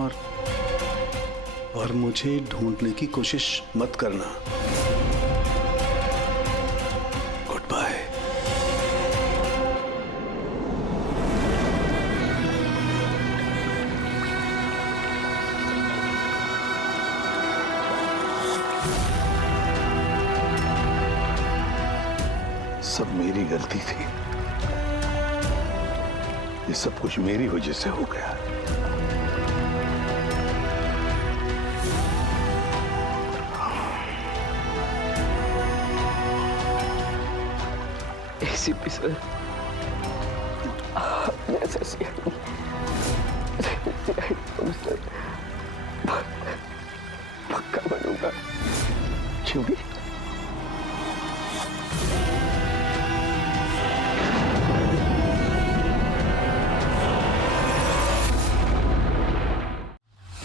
और मुझे ढूंढने की कोशिश मत करना। Good bye. सब मेरी गलती थी। ये सब कुछ मेरी वजह से हो गया। एसीपी सर, मैं ऐसा सीआईडी पक्का बनूंगा। क्योंकि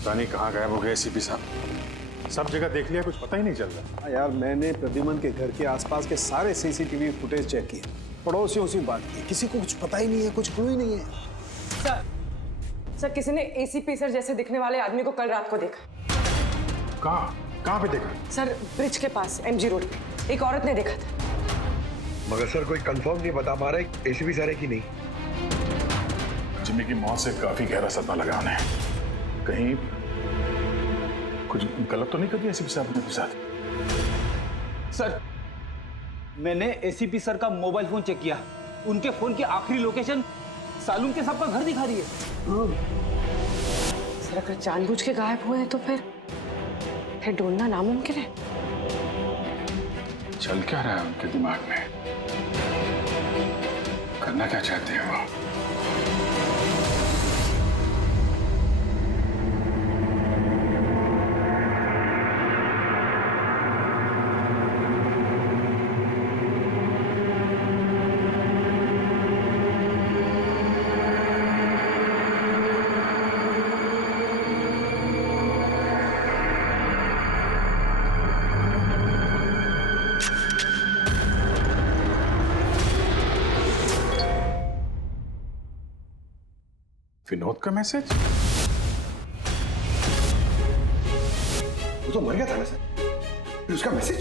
रानी कहाँ गायब हो गए एसीपी साहब? सब जगह देख लिया, कुछ पता ही नहीं चल रहा। यार मैंने प्रद्युमन के घर के आसपास के सारे सीसीटीवी फुटेज चेक किए, पड़ोसियों से बात की, किसी को कुछ पता ही नहीं है, कुछ क्लू ही नहीं है। सर किसी ने एसीपी सर जैसे दिखने वाले आदमी को कल रात को देखा। कहाँ पे देखा? सर ब्रिज के पास एमजी रोड पे एक औरत ने देखा था। मगर सर कोई कंफर्म नहीं बता पा रहा एसीपी सर है कि नहीं। जिम्मी की मौत से काफी गहरा सदमा लगा उन्हें। कहीं कुछ गलत तो नहीं कर दिया एसीपी साहब ने के साथ? सर मैंने एसीपी सर का मोबाइल फोन चेक किया, उनके फोन की आखिरी लोकेशन सालूम के साहब का घर दिखा रही है। सर अगर जानबूझ के गायब हुए हैं तो फिर ढूंढना नामुमकिन है। चल क्या रहा है उनके दिमाग में? करना क्या चाहते हैं वो? विनोद का मैसेज? वो तो मर गया था ना सर, फिर उसका मैसेज?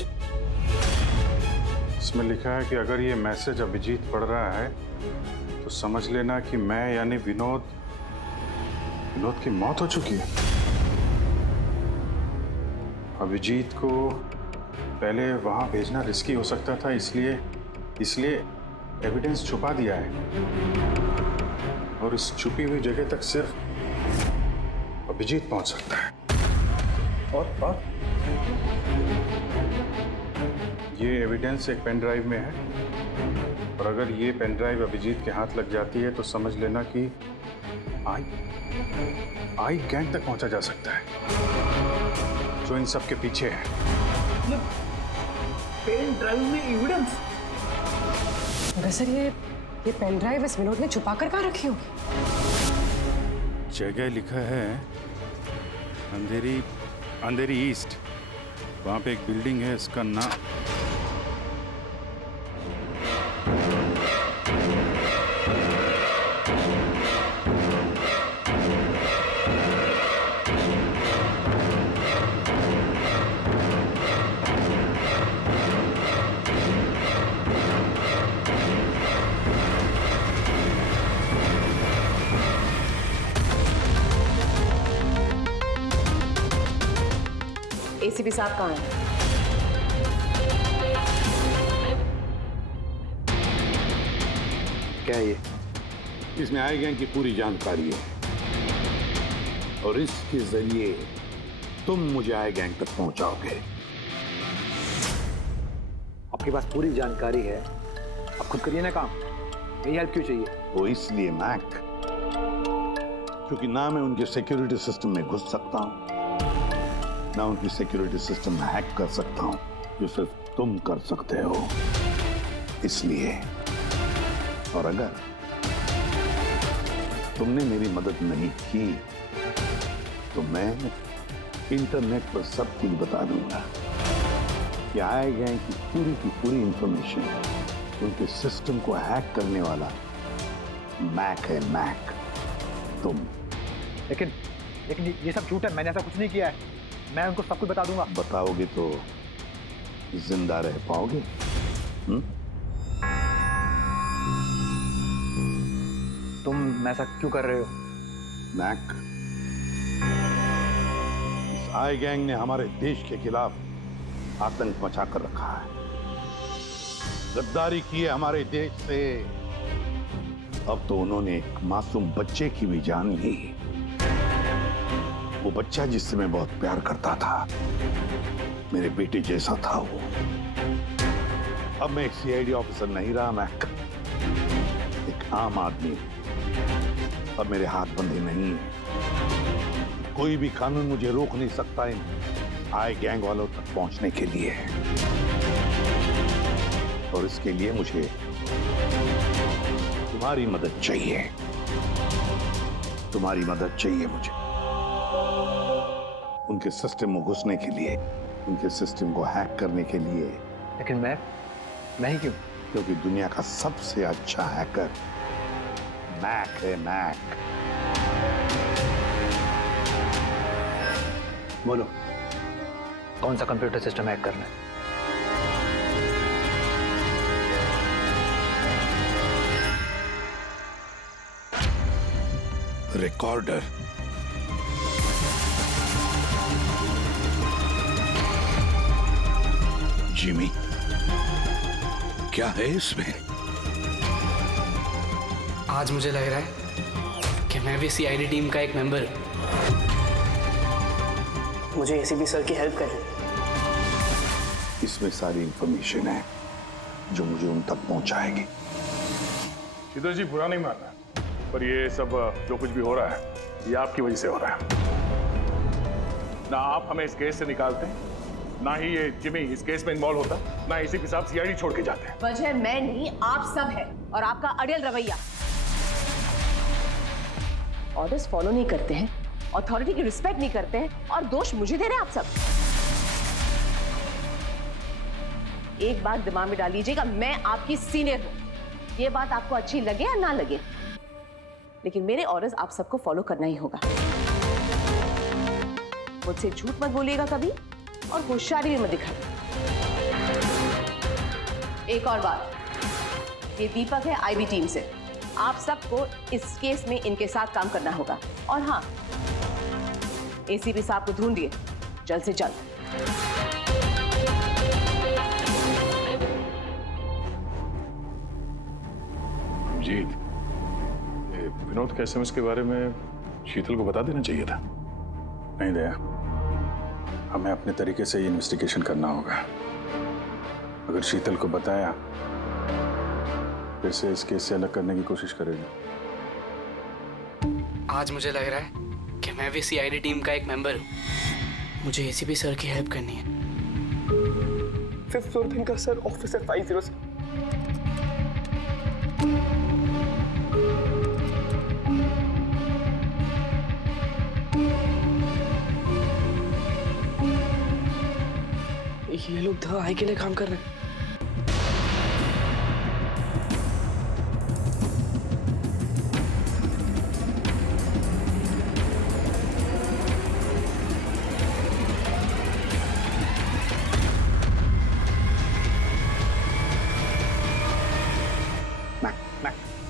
इसमें लिखा है कि अगर ये मैसेज अभिजीत पढ़ रहा है तो समझ लेना कि मैं यानी विनोद की मौत हो चुकी है। अभिजीत को पहले वहां भेजना रिस्की हो सकता था, इसलिए एविडेंस छुपा दिया है और इस छुपी हुई जगह तक सिर्फ अभिजीत पहुंच सकता है। और ये एविडेंस एक पेन ड्राइव में है और अगर ये पेन ड्राइव अभिजीत के हाथ लग जाती है तो समझ लेना कि आई गैंग तक पहुंचा जा सकता है जो इन सब के पीछे है। पेन ड्राइव में एविडेंस? सर ये पेन ड्राइव इस विनोद ने छुपा कर कहाँ रखी होगी? जगह लिखा है अंधेरी ईस्ट। वहां पे एक बिल्डिंग है, इसका नाम एसीपी साहब कहाँ हैं? क्या है ये? इसमें आई गैंग की पूरी जानकारी है और इसके जरिए तुम मुझे आई गैंग तक पहुंचाओगे। आपके पास पूरी जानकारी है, आप खुद करिए ना काम, मेरी हेल्प क्यों चाहिए? वो इसलिए मैक, क्योंकि ना मैं उनके सिक्योरिटी सिस्टम में घुस सकता हूं, ना उनकी सिक्योरिटी सिस्टम हैक कर सकता हूं, जो सिर्फ तुम कर सकते हो। इसलिए, और अगर तुमने मेरी मदद नहीं की तो मैं इंटरनेट पर सब कुछ बता दूंगा कि आई गैंग की पूरी इंफॉर्मेशन उनके सिस्टम को हैक करने वाला मैक है, मैक। तुम लेकिन ये सब झूठ है, मैंने ऐसा कुछ नहीं किया है। मैं उनको सब कुछ बता दूंगा। बताओगे तो जिंदा रह पाओगे? तुम ऐसा क्यों कर रहे हो? मैक, इस आई गैंग ने हमारे देश के खिलाफ आतंक मचा कर रखा है, गद्दारी की है हमारे देश से। अब तो उन्होंने एक मासूम बच्चे की भी जान ली, वो बच्चा जिससे मैं बहुत प्यार करता था, मेरे बेटे जैसा था वो। अब मैं एक सीआईडी ऑफिसर नहीं रहा मैक, एक आम आदमी। अब मेरे हाथ बंधे नहीं हैं। कोई भी कानून मुझे रोक नहीं सकता इन आई गैंग वालों तक पहुंचने के लिए। और इसके लिए मुझे तुम्हारी मदद चाहिए, तुम्हारी मदद चाहिए मुझे उनके सिस्टम में घुसने के लिए, उनके सिस्टम को हैक करने के लिए। लेकिन मैं ही क्यों? क्योंकि दुनिया का सबसे अच्छा हैकर मैक है, मैक। बोलो, कौन सा कंप्यूटर सिस्टम हैक करना है? रिकॉर्डर। जिमी, क्या है इसमें? आज मुझे लग रहा है कि मैं भी सीआईडी टीम का एक मेंबर हूं। मुझे एसीपी सर की हेल्प करनी। इसमें सारी इंफॉर्मेशन है जो मुझे उन तक पहुंचाएगी। शीतल जी, बुरा नहीं मानना, पर ये सब जो कुछ भी हो रहा है ये आपकी वजह से हो रहा है। ना आप हमें इस केस से निकालते हैं, ना ही ये जिमी इस केस में इन्वॉल्व होता, ना एसीपी साहब सीआईडी छोड़ के जाते हैं। वजह मैं नहीं, आप सब है, और आपका अड़ियल रवैया। ऑर्डर्स फॉलो नहीं करते हैं, अथॉरिटी की रिस्पेक्ट नहीं करते हैं, और दोष मुझे दे रहे हैं आप सब। एक बात दिमाग में डाल लीजिएगा, मैं आपकी सीनियर हूं। ये बात आपको अच्छी लगे या ना लगे, लेकिन मेरे ऑर्डर्स आप सबको फॉलो करना ही होगा। मुझसे झूठ मत बोलिएगा कभी, और होशियारी भी मत दिखाइए। एक और बात, ये दीपक है आईबी टीम से। आप सबको इस केस में इनके साथ काम करना होगा। और हाँ, एसीपी साहब को ढूंढिए जल्द से जल्द। जीत, विनोद के एसएमएस के बारे में शीतल को बता देना चाहिए था। नहीं दया, हमें अपने तरीके से ये इन्वेस्टिगेशन करना होगा। अगर शीतल को बताया, फिर से इस केस से अलग करने की कोशिश करेगी। आज मुझे लग रहा है कि मैं भी सीआईडी टीम का एक मेंबर हूं। मुझे एसीपी सर की हेल्प करनी है। 5th फ्लोर पे इनका सर ऑफिस है 50 से। ये लोग द आई के लिए काम कर रहे हैं।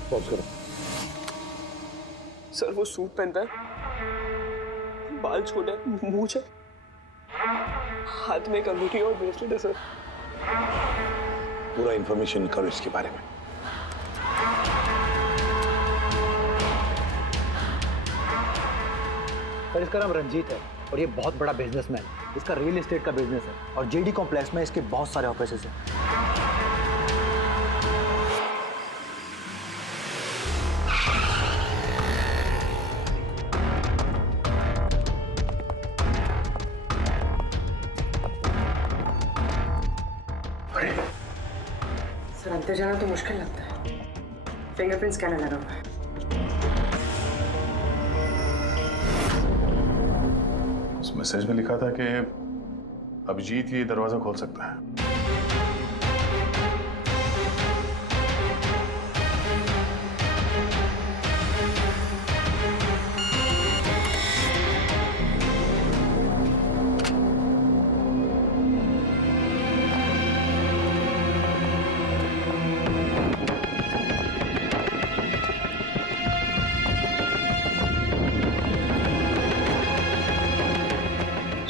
पॉज करो। सर वो सूट पहनता है, बाल छोटे, मूंछ है। हाथ में एक अंगूठी और ब्रेसलेट है सर। पूरा इंफॉर्मेशन निकालो इसके बारे में। सर इसका नाम रंजीत है और ये बहुत बड़ा बिजनेसमैन। इसका रियल एस्टेट का बिजनेस है और जेडी कॉम्प्लेक्स में इसके बहुत सारे ऑफिसेज हैं। सर अंदर जाना तो मुश्किल लगता है। फिंगरप्रिंट स्कैनर लगा हुआ है। उस मैसेज में लिखा था कि अभिजीत ये दरवाजा खोल सकता है।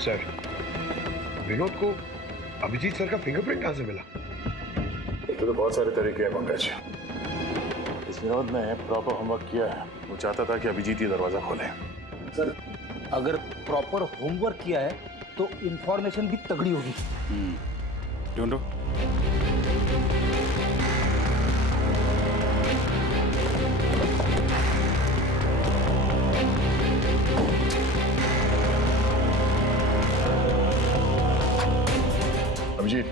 सर, विनोद को अभिजीत सर का फिंगरप्रिंट कहाँ से मिला? तो बहुत सारे तरीके हैं पंकज। इस विनोद ने प्रॉपर होमवर्क किया है। वो चाहता था कि अभिजीत ये दरवाजा खोले। सर अगर प्रॉपर होमवर्क किया है तो इंफॉर्मेशन भी तगड़ी होगी। ढूंढो। अभिजीत,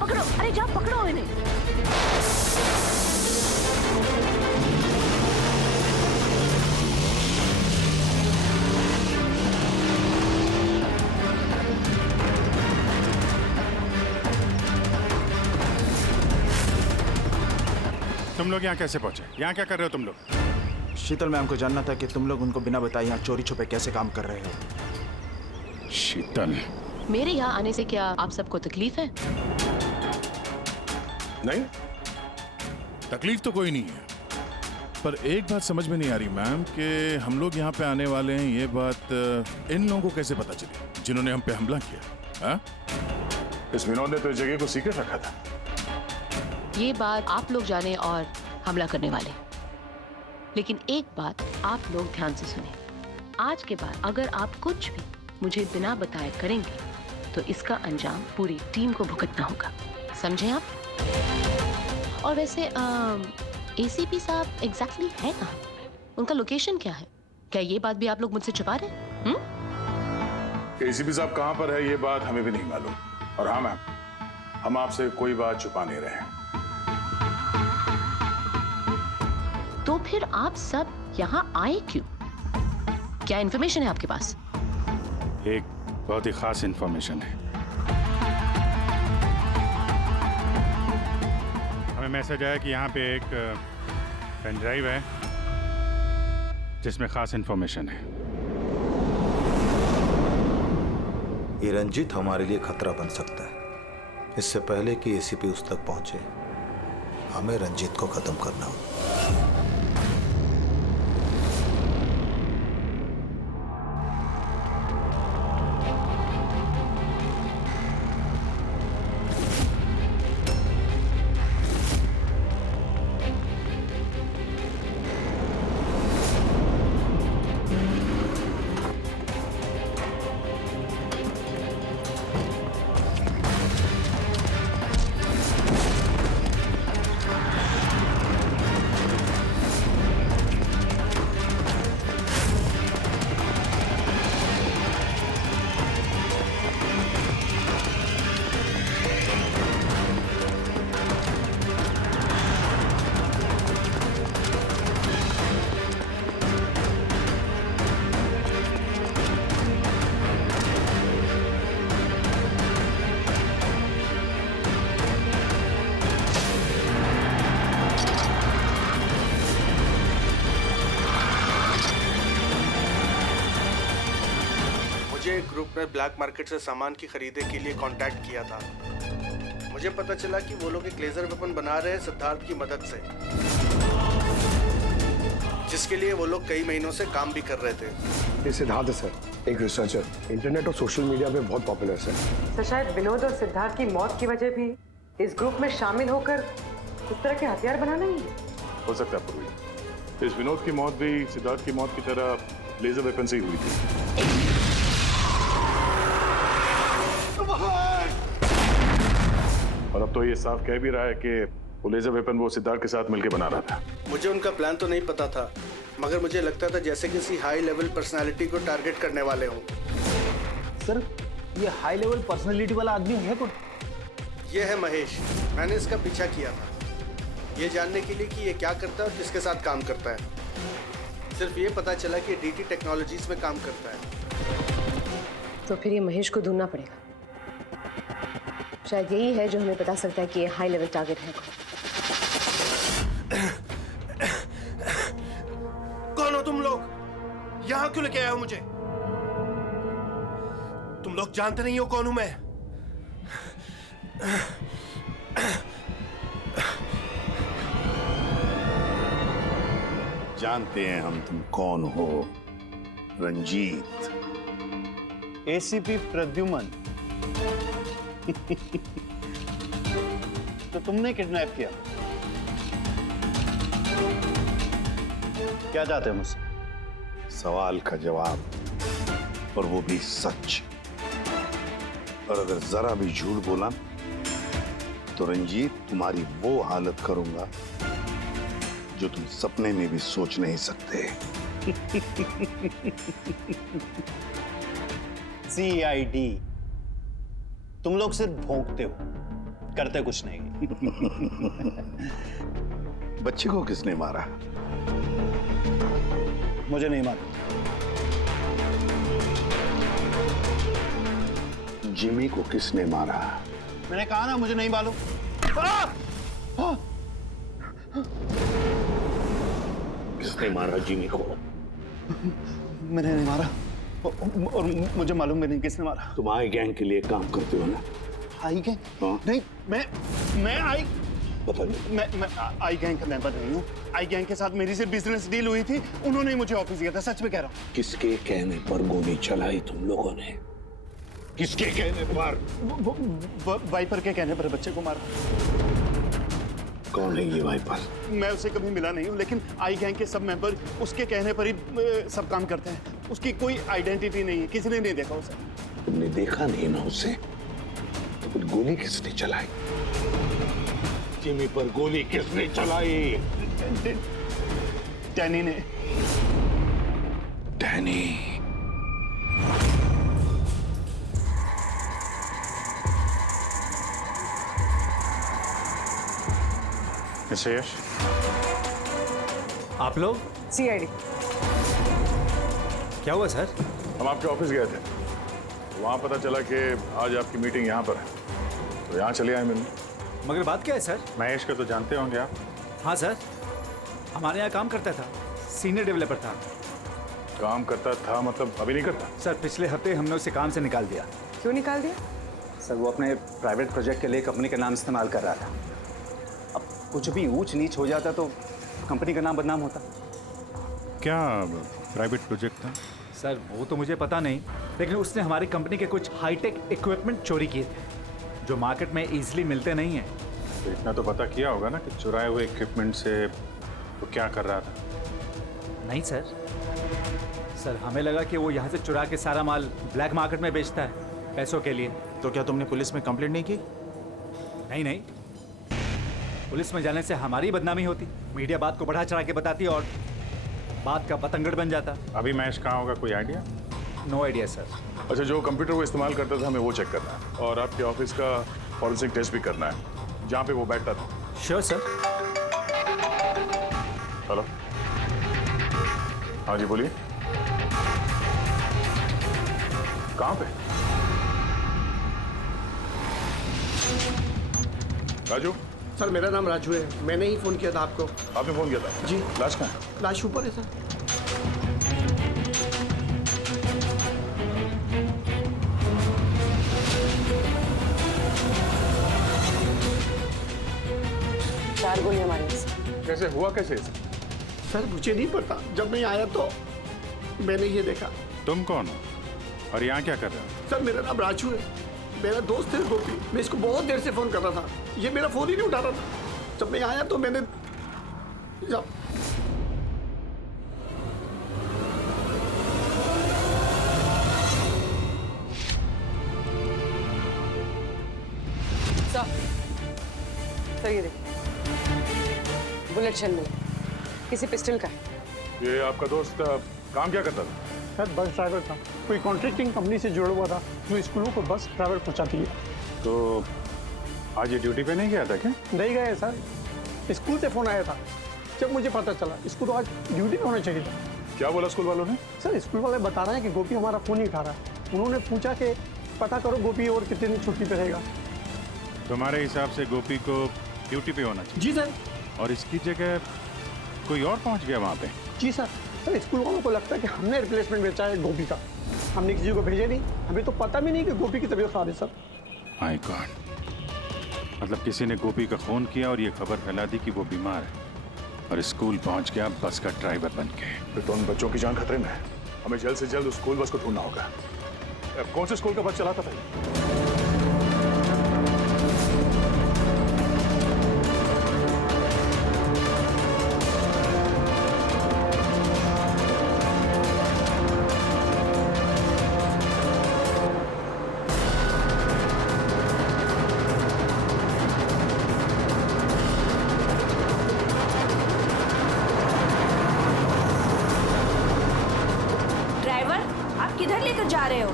पकड़ो, अरे जाओ पकड़ो इन्हें। तुम लोग यहाँ कैसे पहुंचे? यहाँ क्या कर रहे हो तुम लोग? शीतल मैम को जानना था कि तुम लोग उनको बिना बताए यहाँ चोरी छुपे कैसे काम कर रहे हो। शीतल, मेरे यहाँ आने से क्या आप सबको तकलीफ है? नहीं, तकलीफ तो कोई नहीं है, पर एक बात समझ में नहीं आ रही मैम कि हम लोग यहाँ पे आने वाले हैं, ये बात इन लोगों को कैसे पता चली जिन्होंने हम पे हमला किया? हाँ? इस विनोद ने तो इस जगह को सीक्रेट रखा था। ये बात आप लोग जाने और हमला करने वाले, लेकिन एक बात आप लोग ध्यान से सुने। आज के बाद अगर आप कुछ भी मुझे बिना बताए करेंगे तो इसका अंजाम पूरी टीम को भुगतना होगा, समझे आप? और वैसे एसीपी साहब एग्जैक्टली है कहाँ? उनका लोकेशन क्या है? क्या ये बात भी आप लोग मुझसे छुपा रहे हैं? एसीपी साहब कहाँ पर है ये बात हमें भी नहीं मालूम। और हाँ मैम, हम आपसे कोई बात छुपा नहीं रहे हैं। तो फिर आप सब यहाँ आए क्यों? क्या इन्फॉर्मेशन है आपके पास? एक बहुत ही खास इन्फॉर्मेशन है। हमें मैसेज आया कि यहाँ पे एक पेन ड्राइव है जिसमें खास इन्फॉर्मेशन है। ये रंजीत हमारे लिए खतरा बन सकता है। इससे पहले कि एसीपी उस तक पहुंचे, हमें रंजीत को खत्म करना होगा। उसने ब्लैक मार्केट से सामान की खरीदे के लिए कांटेक्ट किया था। मुझे पता चला कि वो लोग एक लेजर वेपन बना रहे हैं सिद्धार्थ की मदद से, जिसके लिए वो लोग कई महीनों से काम भी कर रहे थे। ये सिद्धार्थ है सर, एक रिसर्चर, इंटरनेट और सोशल मीडिया पे बहुत पॉपुलर सर। सर शायद विनोद और सिद्धार्थ की मौत की वजह भी इस ग्रुप में शामिल होकर इस तरह के हथियार बनाना ही है। हो सकता है पूर्वी, इस विनोद की मौत भी सिद्धार्थ की मौत की तरह लेजर वेपन से ही हुई थी। और अब तो ये साफ कह भी रहा है कि वो लेजर वेपन वो सिद्धार्थ के साथ मिलकर बना रहा था। मुझे उनका प्लान तो नहीं पता था, मगर मुझे लगता था जैसे किसी हाई लेवल पर्सनालिटी को टारगेट करने वाले हों। सर ये हाई लेवल पर्सनालिटी वाला आदमी है कौन? ये है महेश। मैंने इसका पीछा किया था, ये जानने के लिए कि ये क्या करता है और किसके साथ काम करता है। सिर्फ ये पता चला कि डीटी टेक्नोलॉजीज में काम करता है। तो फिर ये महेश को ढूंढना पड़ेगा। शायद यही है जो हमें बता सकता है कि ये हाई लेवल टारगेट है कौन हो तुम लोग? यहाँ क्यों लेके आए हो मुझे? तुम लोग जानते नहीं हो कौन हूं मैं? जानते हैं हम तुम कौन हो, रंजीत। एसीपी प्रद्युमन। तो तुमने किडनैप किया? क्या चाहते हो मुझसे? सवाल का जवाब, और वो भी सच। और अगर जरा भी झूठ बोला तो रंजीत तुम्हारी वो हालत करूंगा जो तुम सपने में भी सोच नहीं सकते। सीआईडी। तुम लोग सिर्फ भौंकते हो, करते कुछ नहीं। बच्चे को किसने मारा? मुझे नहीं मालूम। जिमी को किसने मारा? मैंने कहा ना मुझे नहीं मालूम। किसने मारा जिमी को? मैंने नहीं मारा, और मुझे मालूम भी नहीं किसने मारा। तुम आई गैंग के लिए काम करते हो ना? आई गैंग? हाँ? नहीं, मैं आई गैंग का मेंबर नहीं हूँ। आई गैंग के साथ मेरी सिर्फ बिजनेस डील हुई थी, उन्होंने ही मुझे ऑफिस दिया था। सच में कह रहा हूँ। किसके कहने पर गोली चलाई तुम लोगों ने? किसके कहने पर? वाइपर के कहने पर बच्चे को मारा। कौन है ये वाइपर? मैं उसे कभी मिला नहीं हूँ, लेकिन आई गैंग के सब मेंबर उसके कहने पर ही सब काम करते हैं। उसकी कोई आइडेंटिटी नहीं है, किसी ने नहीं देखा उसे। तुमने देखा नहीं ना उसे, तो फिर गोली किसने चलाई? जिमी पर गोली किसने चलाई? डैनी ने। डैनी? मिस्टर यश, आप लोग? सीआईडी। क्या हुआ सर? हम आपके ऑफिस गए थे, वहाँ पता चला कि आज आपकी मीटिंग यहाँ पर है, तो यहाँ चले आए मिलने। मगर बात क्या है सर? महेश को तो जानते होंगे आप? हाँ सर, हमारे यहाँ काम करता था, सीनियर डेवलपर था। काम करता था मतलब अभी नहीं करता? सर पिछले हफ्ते हमने उसे काम से निकाल दिया। क्यों निकाल दिया? सर वो अपने प्राइवेट प्रोजेक्ट के लिए कंपनी का नाम इस्तेमाल कर रहा था। अब कुछ भी ऊंच नीच हो जाता तो कंपनी का नाम बदनाम होता। क्या प्राइवेट प्रोजेक्ट था? सर वो तो मुझे पता नहीं, लेकिन उसने हमारी कंपनी के कुछ हाईटेक इक्विपमेंट चोरी किए थे जो मार्केट में इजीली मिलते नहीं हैं। तो इतना तो पता किया होगा ना कि चुराए हुए इक्विपमेंट से तो क्या कर रहा था? नहीं सर, सर हमें लगा कि वो यहाँ से चुरा के सारा माल ब्लैक मार्केट में बेचता है पैसों के लिए। तो क्या तुमने पुलिस में कंप्लेंट नहीं की? नहीं, पुलिस में जाने से हमारी बदनामी होती, मीडिया बात को बढ़ा चढ़ा के बताती और बात का बतंगड़ बन जाता। अभी महेश कहाँ होगा, कोई आइडिया? No idea sir. अच्छा, जो कंप्यूटर वो इस्तेमाल करता था हमें वो चेक करना है, और आपके ऑफिस का फॉरेंसिक टेस्ट भी करना है जहाँ पे वो बैठता था। Sure sir. हेलो, हाँ जी बोलिए। कहाँ पे? राजू? सर मेरा नाम राजू है, मैंने ही फोन किया था आपको। आपने फोन किया था? जी। लाश कहाँ है? लाश ऊपर है सर। 4 गोलियां मारी इसने। कैसे हुआ कैसे? सर मुझे नहीं पता, जब मैं आया तो मैंने ये देखा। तुम कौन हो और यहाँ क्या कर रहे हो? सर मेरा नाम राजू है, मेरा दोस्त है गोपी। मैं इसको बहुत देर से फोन कर रहा था, ये मेरा फोन ही नहीं उठा रहा था। जब मैं आया तो मैंने सर ये देखिए, बुलेट शेल मिला, किसी पिस्टल का है। ये आपका दोस्त काम क्या करता था? सर बस ड्राइवर था, कोई कॉन्ट्रैक्टिंग कंपनी से जुड़ा हुआ था जो स्कूलों को बस ड्राइवर पहुंचाती है। तो आज ये ड्यूटी पे नहीं गया था क्या? नहीं गए सर, स्कूल से फोन आया था। जब मुझे पता चला इसको तो आज ड्यूटी पे होना चाहिए था। क्या बोला स्कूल वालों ने? सर स्कूल वाले बता रहे हैं कि गोपी हमारा फोन नहीं उठा रहा है। उन्होंने पूछा कि पता करो गोपी और कितने दिन छुट्टी पे रहेगा। तुम्हारे हिसाब से गोपी को ड्यूटी पे होना चाहिए? जी सर। और इसकी जगह कोई और पहुंच गया वहाँ पे? जी सर। सर स्कूल वालों को लगता है कि हमने रिप्लेसमेंट बेचा है गोपी का, हमने किसी को भेजा नहीं। हमें तो पता भी नहीं कि गोपी की तबीयत खराब है सर। माय गॉड, मतलब किसी ने गोपी का फोन किया और ये खबर फैला दी कि वो बीमार है और स्कूल पहुंच गया बस का ड्राइवर बन के। फिर तो उन बच्चों की जान खतरे में है। हमें जल्द से जल्द उस स्कूल बस को ढूंढना होगा। कौन से स्कूल का बस चलाता था? किधर लेकर जा रहे हो?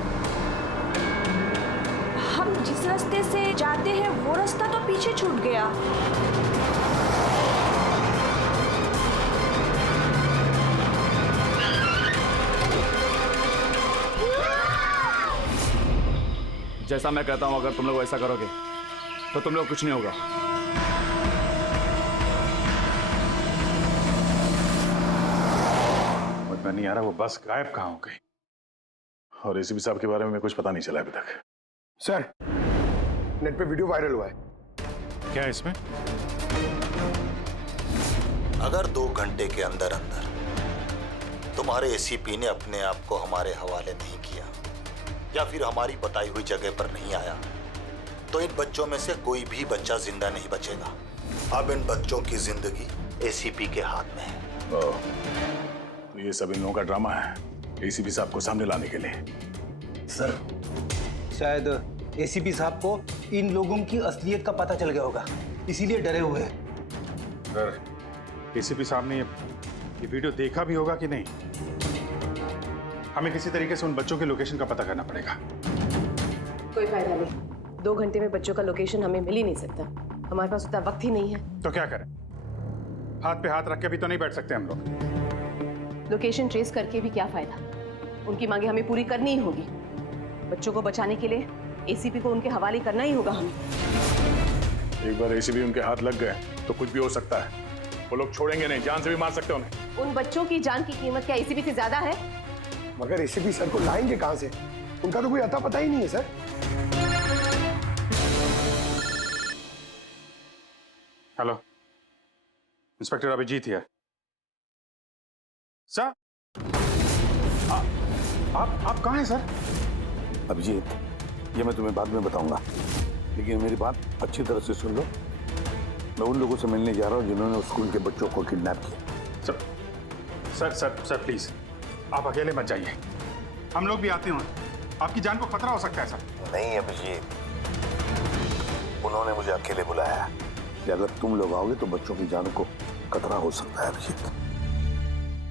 हम जिस रास्ते से जाते हैं वो रास्ता तो पीछे छूट गया। जैसा मैं कहता हूं, अगर तुम लोग ऐसा करोगे तो तुम लोग कुछ नहीं होगा। मुझे नहीं आ रहा वो बस गायब कहाँ हो गई। और एसीपी साहब के बारे में कुछ पता नहीं चला अभी तक। सर नेट पे वीडियो वायरल हुआ है। क्या है इसमें? अगर 2 घंटे के अंदर अंदर तुम्हारे एसीपी ने अपने आप को हमारे हवाले नहीं किया या फिर हमारी बताई हुई जगह पर नहीं आया तो इन बच्चों में से कोई भी बच्चा जिंदा नहीं बचेगा। अब इन बच्चों की जिंदगी एसीपी के हाथ में है। तो ये सब इन लोगों का ड्रामा है एसीपी साहब को सामने लाने के लिए। सर शायद एसीपी साहब को इन लोगों की असलियत का पता चल गया होगा, इसीलिए डरे हुए हैं। सर एसीपी साहब ने ये वीडियो देखा भी होगा कि नहीं? हमें किसी तरीके से उन बच्चों के लोकेशन का पता करना पड़ेगा। कोई फायदा नहीं, 2 घंटे में बच्चों का लोकेशन हमें मिल ही नहीं सकता। हमारे पास उतना वक्त ही नहीं है। तो क्या करें? हाथ पे हाथ रख के भी तो नहीं बैठ सकते हम लोग। लोकेशन ट्रेस करके भी क्या फायदा? उनकी मांगे हमें पूरी करनी ही होगी। बच्चों को बचाने के लिए एसीपी को उनके हवाले करना ही होगा हमें। एक बार एसीपी उनके हाथ लग गए तो कुछ भी हो सकता है। वो लोग छोड़ेंगे नहीं, जान से भी मार सकते उन्हें। उन बच्चों की जान की कीमत क्या एसीपी से ज्यादा है? मगर एसीपी सर को लाएंगे कहां से? उनका तो कोई अता पता ही नहीं है sir. Hello, inspector Abhijit here. Sir आप कहाँ हैं सर? अभिजीत, ये मैं तुम्हें बाद में बताऊंगा, लेकिन मेरी बात अच्छी तरह से सुन लो। मैं उन लोगों से मिलने जा रहा हूँ जिन्होंने उस स्कूल के बच्चों को किडनैप किया। सर प्लीज आप अकेले मत जाइए, हम लोग भी आते हैं। आपकी जान को खतरा हो सकता है सर। नहीं अभिजीत, उन्होंने मुझे अकेले बुलाया है कि अगर तुम लोग आओगे तो बच्चों की जान को खतरा हो सकता है। अभिजीत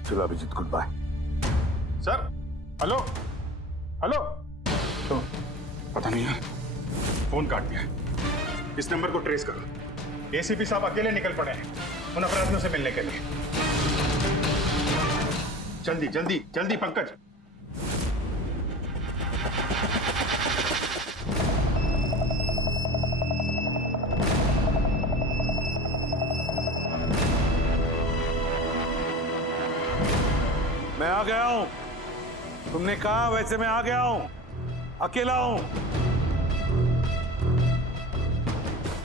चलो Abhijit, good bye. Sir hello hello, तो पता नहीं यार, फोन काट दिया। इस नंबर को ट्रेस करो। एसीपी साहब अकेले निकल पड़े हैं उन अपराधियों से मिलने के लिए। जल्दी जल्दी जल्दी पंकज। मैं आ गया हूं। तुमने कहा वैसे मैं आ गया हूं, अकेला हूं।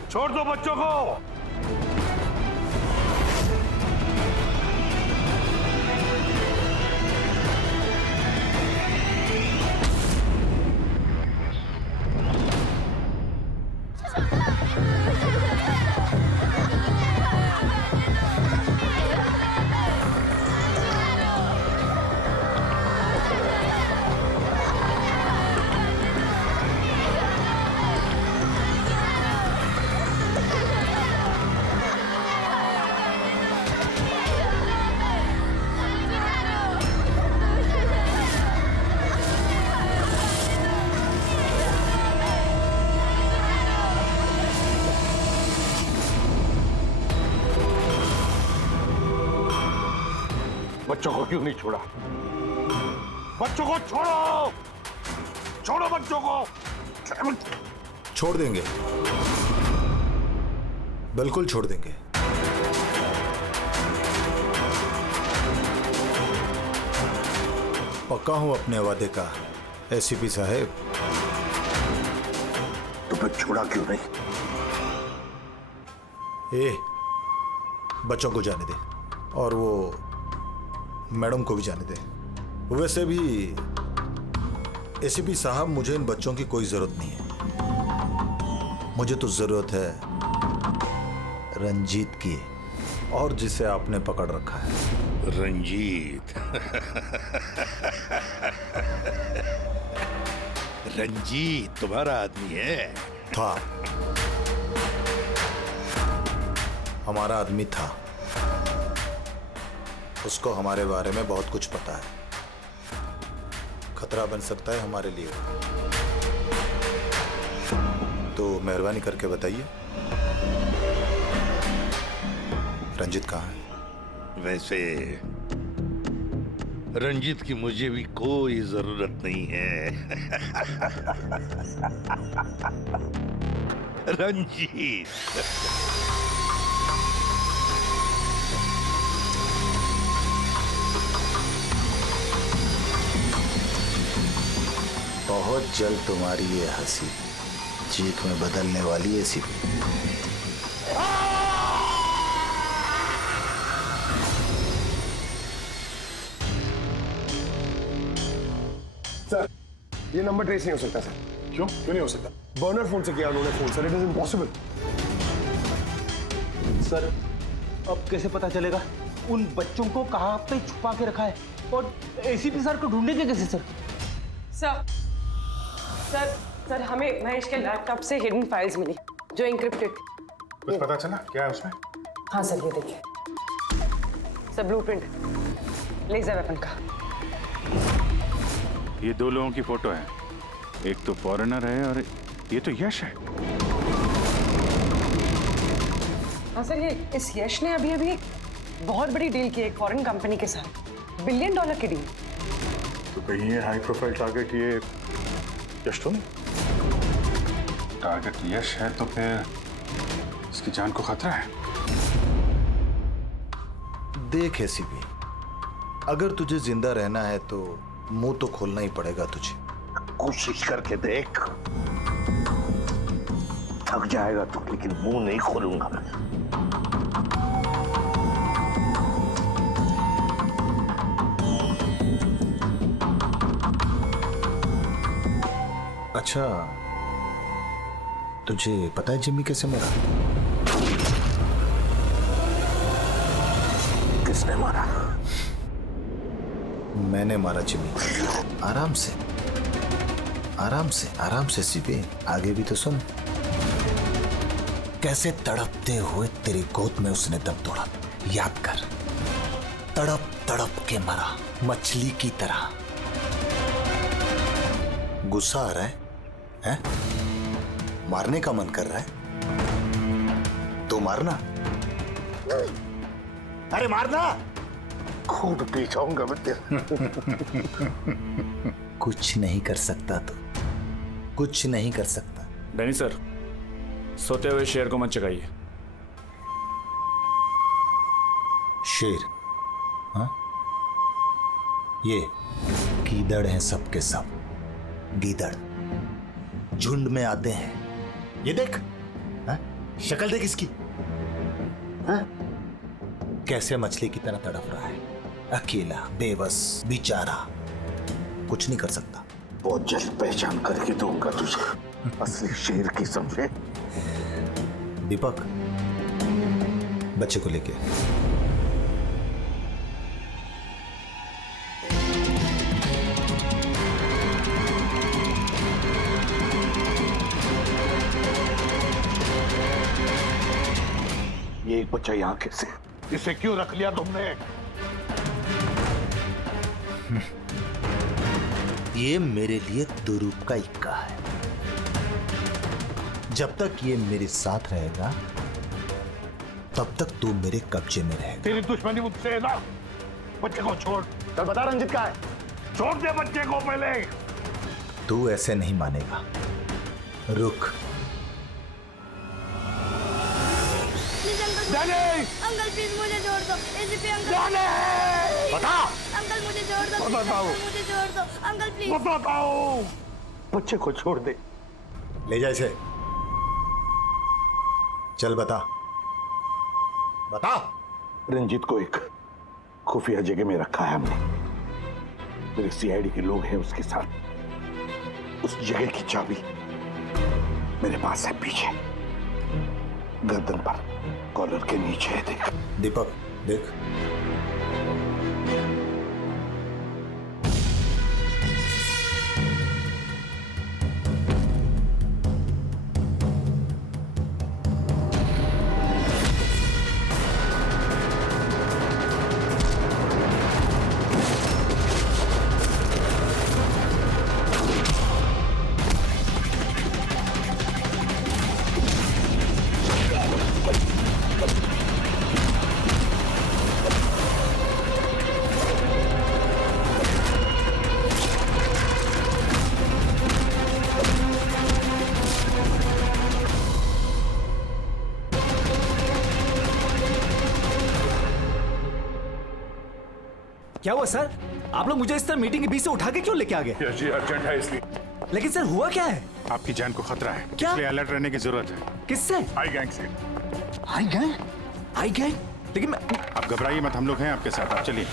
छोड़ दो बच्चों को। बच्चों को क्यों नहीं छोड़ा? बच्चों को छोड़ो, छोड़ो बच्चों को। छोड़ देंगे, बिल्कुल छोड़ देंगे। पक्का हूं अपने वादे का एसीपी साहब। तो फिर छोड़ा क्यों नहीं? बच्चों को जाने दे और वो मैडम को भी जाने दे। वैसे भी एसीपी साहब, मुझे इन बच्चों की कोई जरूरत नहीं है। मुझे तो जरूरत है रंजीत की, और जिसे आपने पकड़ रखा है। रंजीत? रंजीत तुम्हारा आदमी है? था, हमारा आदमी था। उसको हमारे बारे में बहुत कुछ पता है। खतरा बन सकता है हमारे लिए। तो मेहरबानी करके बताइए, रंजीत कहाँ है? वैसे रंजीत की मुझे भी कोई जरूरत नहीं है। रंजीत बहुत जल्द तुम्हारी ये हंसी चीख में बदलने वाली है एसीपी। सर, ये नंबर ट्रेस नहीं हो सकता सर। क्यों नहीं हो सकता? बर्नर फोन से किया उन्होंने phone sir, it is impossible. Sir, अब कैसे पता चलेगा उन बच्चों को कहाँ पे छुपा के रखा है? और एसीपी सर को ढूंढेंगे कैसे सर? सर हमें महेश के लैपटॉप से हिडन फाइल्स मिली जो इंक्रिप्टेड। कुछ पता चला क्या है उसमें? हाँ सर, ये देखिए सर, ब्लूप्रिंट लेजर वेपन का। ये दो लोगों की फोटो है, एक तो फॉरेनर है और ये तो यश है। हाँ सर, ये इस यश ने अभी अभी बहुत बड़ी डील की है एक फॉरेन कंपनी के साथ, $1 बिलियन की डील। तो कहीं ये हाई प्रोफाइल टारगेट ये यश तो नहीं? टारगेट यश है तो फिर इसकी जान को खतरा है। देख एसीपी, अगर तुझे जिंदा रहना है तो मुंह तो खोलना ही पड़ेगा तुझे। कोशिश करके देख। थक जाएगा तो, लेकिन मुंह नहीं खोलूंगा मैं। अच्छा, तुझे पता है जिम्मी कैसे मरा? किसने मारा? मैंने मारा जिम्मी। आराम से आराम से आराम से सीपी, आगे भी तो सुन। कैसे तड़पते हुए तेरी गोद में उसने दम तोड़ा, याद कर। तड़प तड़प के मरा, मछली की तरह। गुस्सा आ रहा है? हैं? मारने का मन कर रहा है तो मारना। अरे मारना। खून पी जाऊंगा मैं तेरा। कुछ नहीं कर सकता तो, कुछ नहीं कर सकता। डैनी सर, सोते हुए शेर को मत चगाइए। शेर? हाँ? ये गीदड़ हैं सबके सब। गीदड़ झुंड में आते हैं। ये देख, हाँ? शक्ल देख इसकी, हाँ? कैसे मछली की तरह तड़प रहा है, अकेला, बेबस, बेचारा, कुछ नहीं कर सकता। बहुत जल्द पहचान करके दूंगा तुझे, असली शेर की, समझे? दीपक, बच्चे को लेके। ये एक बच्चा यहाँ कैसे? इसे क्यों रख लिया तुमने? ये मेरे लिए दुरूप का इक्का है। जब तक ये मेरे साथ रहेगा तब तक तू मेरे कब्जे में रहेगा। तेरी दुश्मनी मुझसे है ना? बच्चे को छोड़। चल बता रंजित का है। छोड़ दे बच्चे को पहले। तू ऐसे नहीं मानेगा। रुक। अंकल प्लीज मुझे छोड़ दो। एसीपी अंकल बता। अंकल मुझे छोड़ दो। बताओ। मुझे छोड़ दो अंकल प्लीज। बताओ। बच्चे को छोड़ दे। ले जा इसे। चल बता। बता। रंजीत को एक खुफिया जगह में रखा है हमने। मेरे सीआईडी के लोग हैं उसके साथ। उस जगह की चाबी मेरे पास है, पीछे गर्दन पर कॉलर के नीचे है। देख दीपक, देख। क्या हुआ सर? आप लोग मुझे इस तरह मीटिंग के बीच से उठा के क्यों लेके आ गए? यस जी, अर्जेंट है इसलिए। लेकिन सर हुआ क्या है? आपकी जान को खतरा है, क्या? इसलिए अलर्ट रहने की जरूरत है। किससे? आई गैंग से। आई गैंग? आई गैंग? लेकिन मैं... आप घबराइए मत, हम लोग हैं आपके साथ। आप चलिए।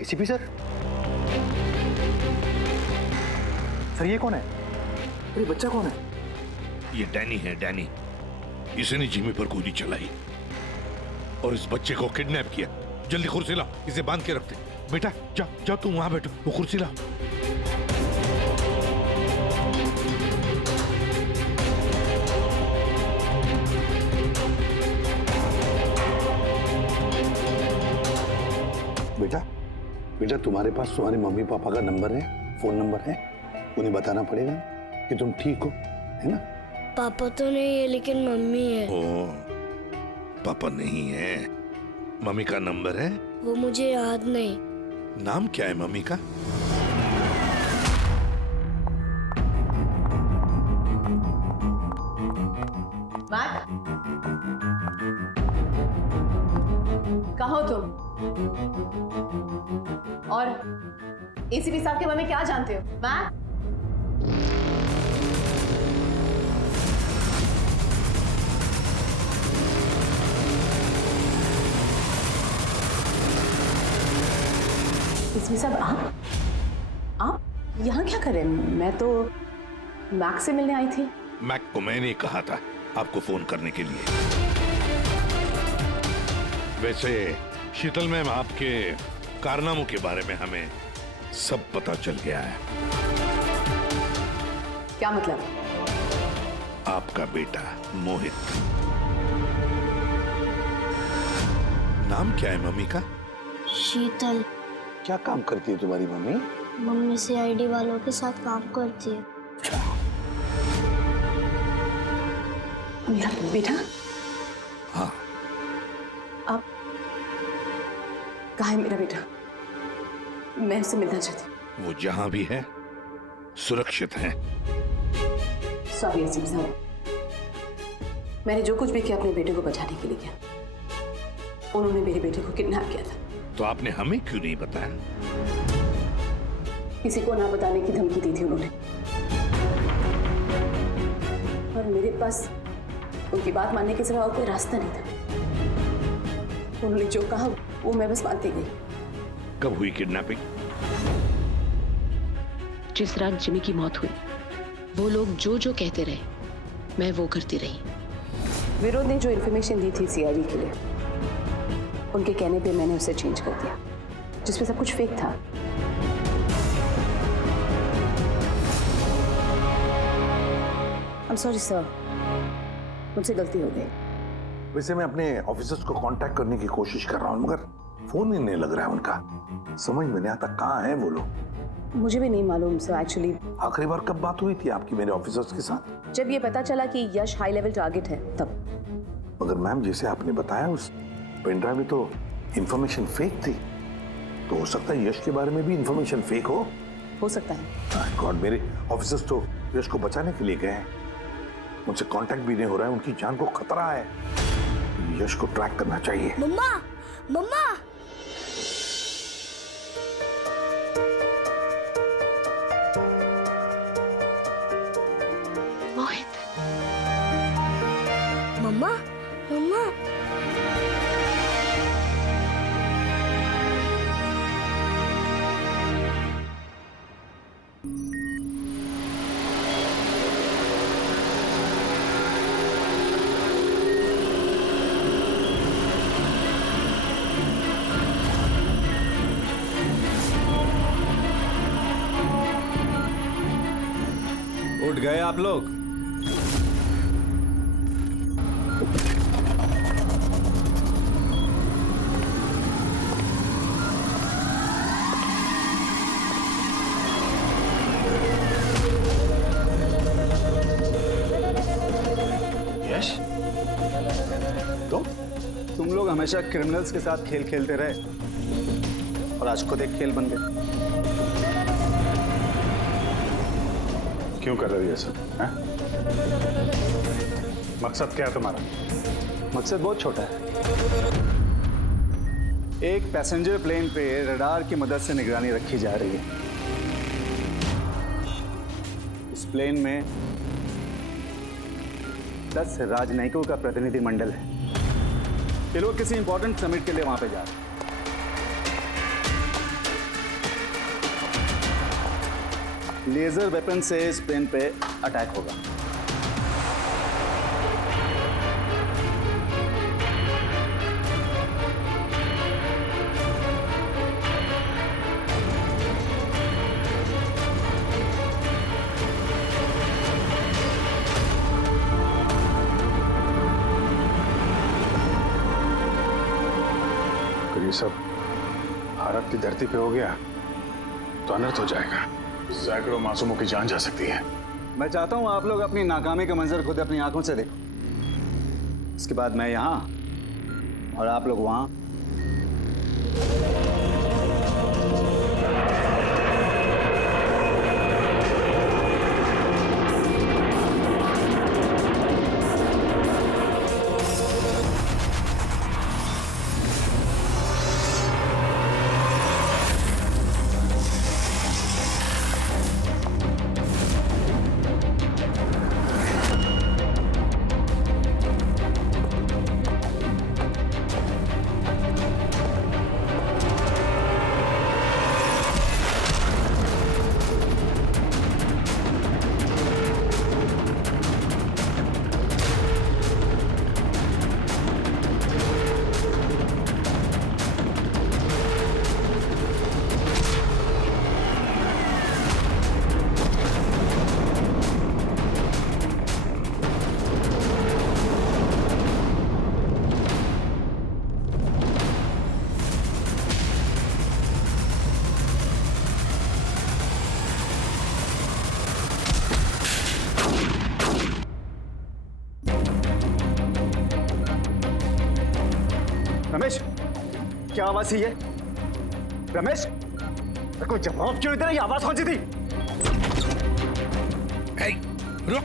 एसीपी सर, सर ये कौन है? ये बच्चा कौन है? ये डैनी है, डैनी। इसने जिमी पर गोली चलाई और इस बच्चे को किडनैप किया। जल्दी कुर्सी ला, इसे बांध के रखते। बेटा जा जा, तू वहां बैठो, वो कुर्सी ला। बेटा बेटा, तुम्हारे पास तुम्हारे मम्मी पापा का नंबर है, फोन नंबर है? उन्हें बताना पड़ेगा कि तुम ठीक हो, है ना? पापा तो नहीं है लेकिन मम्मी है। ओ, पापा नहीं है, मम्मी का नंबर है? वो मुझे याद नहीं। नाम क्या है मम्मी का? कहाँ हो तुम? और एसीपी साहब के बारे में क्या जानते हो? मैम? एसीपी साहब, आप यहाँ क्या कर रहे हैं? मैं तो मैक से मिलने आई थी। मैक को मैंने कहा था आपको फोन करने के लिए। वैसे शीतल मैम, आपके कारनामों के बारे में हमें सब पता चल गया है। क्या मतलब? आपका बेटा मोहित। नाम क्या है मम्मी का? शीतल। क्या काम करती है तुम्हारी मम्मी? मम्मी सीआईडी वालों के साथ काम करती है। मेरा बेटा? हाँ। आप कहाँ है मेरा बेटा? मैं उससे मिलना चाहती हूँ। वो जहां भी है सुरक्षित है। सॉरी एसीपी साहब, मैंने जो कुछ भी किया अपने बेटे को बचाने के लिए किया। उन्होंने मेरे बेटे को किडनैप किया था। तो आपने हमें क्यों नहीं बताया? किसी को ना बताने की धमकी दी थी उन्होंने। और मेरे पास उनकी बात मानने के सिवा और कोई रास्ता नहीं था। उन्होंने जो कहा वो मैं बस मानती गई। कब हुई किडनैपिंग? जिस रात जिमी की मौत हुई, वो लोग जो जो कहते रहे मैं वो करती रही। विरोध ने जो इन्फॉर्मेशन दी थी सीआईडी के लिए, उनके कहने पे मैंने उसे चेंज कर दिया, जिसमें सब कुछ फेक था। I'm sorry sir, मुझसे गलती हो गई। वैसे मैं अपने ऑफिसर्स को कांटेक्ट करने की कोशिश कर रहा हूँ, मगर फोन ही नहीं लग रहा है उनका। समझ में नहीं आता कहाँ हैं वो लोग। मुझे भी नहीं मालूम सर एक्चुअली। आखिरी बार कब बात हुई थी आपकी मेरे ऑफिसर्स के साथ? जब ये पता चला कि यश हाई लेवल टारगेट है तब। मगर मैम, जैसे आपने बताया उस पेन ड्राइव में तो इंफॉर्मेशन फेक थी, तो हो सकता है यश के बारे में भी इंफॉर्मेशन फेक हो सकता है। गॉड, मेरे ऑफिसर्स तो यश को बचाने के लिए गए हैं, उनसे कांटेक्ट भी नहीं हो रहा है, उनकी जान को खतरा है। यश को ट्रैक करना चाहिए। मम्मा, मम्मा, मोहित, मम्मा, मम्मा, उठ गए आप लोग? यश, तुम लोग हमेशा क्रिमिनल्स के साथ खेल खेलते रहे और आज खुद एक खेल बन गए। क्यों कर रही है सर? मकसद क्या है तुम्हारा? मकसद बहुत छोटा है। एक पैसेंजर प्लेन पे रडार की मदद से निगरानी रखी जा रही है। इस प्लेन में 10 राजनयिकों का प्रतिनिधिमंडल है। ये लोग किसी इंपॉर्टेंट समिट के लिए वहां पे जा रहे हैं। लेजर वेपन से इस प्लेन पे अटैक होगा। अगर ये सब भारत की धरती पे हो गया तो अनर्थ हो जाएगा। सैकड़ों मासूमों की जान जा सकती है। मैं चाहता हूं आप लोग अपनी नाकामी का मंजर खुद अपनी आंखों से देखो। इसके बाद मैं यहां और आप लोग वहां। रमेश, क्या आवाज थी ये? रमेश, कोई जवाब क्यों नहीं दे रहा? ये आवाज कौन सी थी? रुक।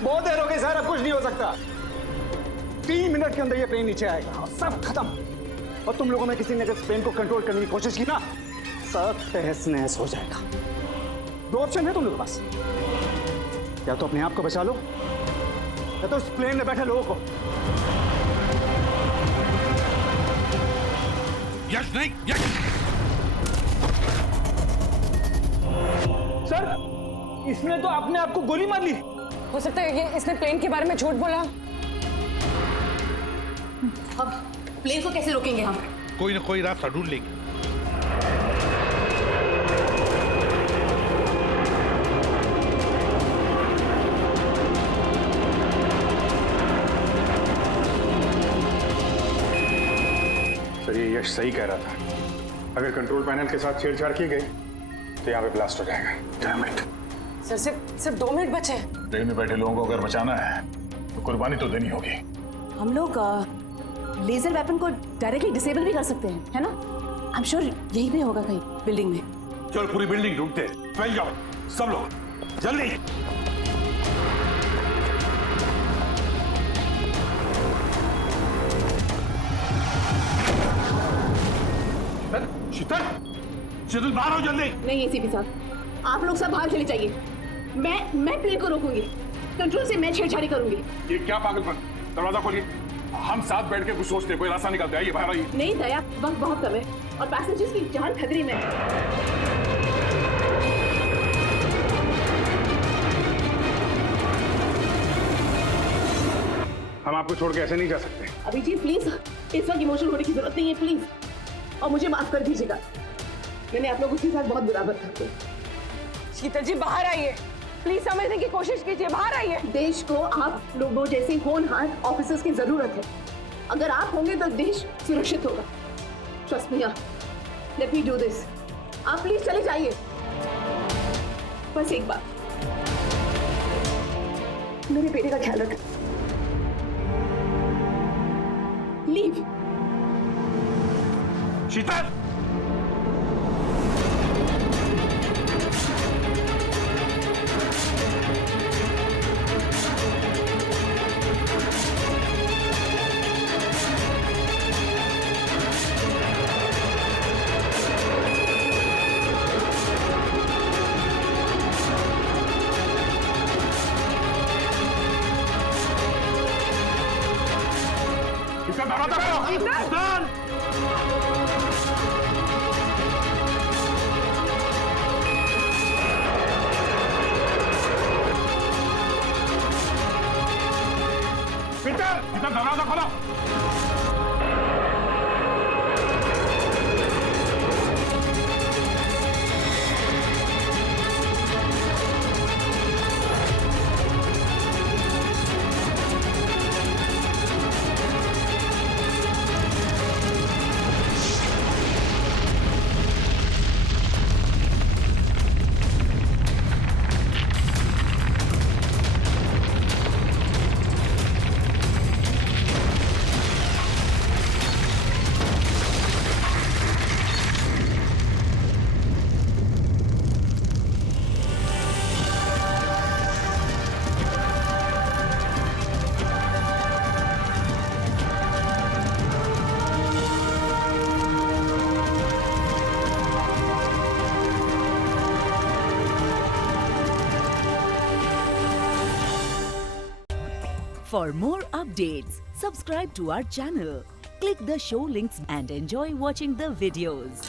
बहुत देर हो गई सर, अब कुछ नहीं हो सकता। 3 मिनट के अंदर ये प्लेन नीचे आएगा और सब खत्म। और तुम लोगों में किसी ने अगर प्लेन को कंट्रोल करने की कोशिश की ना, सब तहस नहस हो जाएगा। दो ऑप्शन है तुम लोगों के पास, या तो अपने आप को बचा लो या तो उस प्लेन में बैठे लोगों को। यश नहीं, यश। सर, इसने तो अपने आप को गोली मार ली। हो सकता है ये इसने प्लेन के बारे में झूठ बोला। अब प्लेन को कैसे रोकेंगे हम? कोई ना कोई रास्ता ढूंढ लेंगे। सर ये यश सही कह रहा था, अगर कंट्रोल पैनल के साथ छेड़छाड़ की गई तो यहाँ पे ब्लास्ट हो जाएगा। Damn it. सर सिर्फ 2 मिनट बचे हैं। ट्रेन में बैठे लोगों को अगर बचाना है तो कुर्बानी तो देनी होगी। हम लोग लेजर वेपन को डायरेक्टली डिसेबल भी कर सकते हैं, है ना? आई एम श्योर यही पे होगा कहीं बिल्डिंग में। चल पूरी बिल्डिंग ढूंढते, फैल जाओ सब लोग जल्दी। शीतल, शीतल बाहर आओ जल्दी। नहीं एसीपी साहब, आप लोग सब बाहर चले जाइए। मैं प्लेन को रोकूंगी, कंट्रोल से मैं छेड़छाड़ी करूंगी। ये क्या पागलपन? दरवाजा खोलिए, हम साथ बैठ के कुछ सोचते हैं, कोई रास्ता निकलता है। ये बाहर आइए। नहीं दया, वक्त बहुत कम है और पैसेंजर्स की जान खतरे में है। हम आपको छोड़ के ऐसे नहीं जा सकते। अभिजीत प्लीज, इस वक्त इमोशनल होने की जरूरत नहीं है प्लीज, और मुझे माफ कर दीजिएगा। मैंने आप लोगों के साथ बहुत बुरा बर्ताव किया। शीतल जी बाहर आइए, प्लीज समझने की कोशिश कीजिए, बाहर आइए। देश को आप लोगों जैसे होनहार ऑफिसर्स की जरूरत है। अगर आप होंगे तो देश सुरक्षित होगा। Trust me, let me do this. आप प्लीज चले जाइए। बस एक बार, मेरे बेटे का ख्याल रखें। लीव। शीतल, दरवाजा खोलो। For more updates, subscribe to our channel, click the show links and enjoy watching the videos.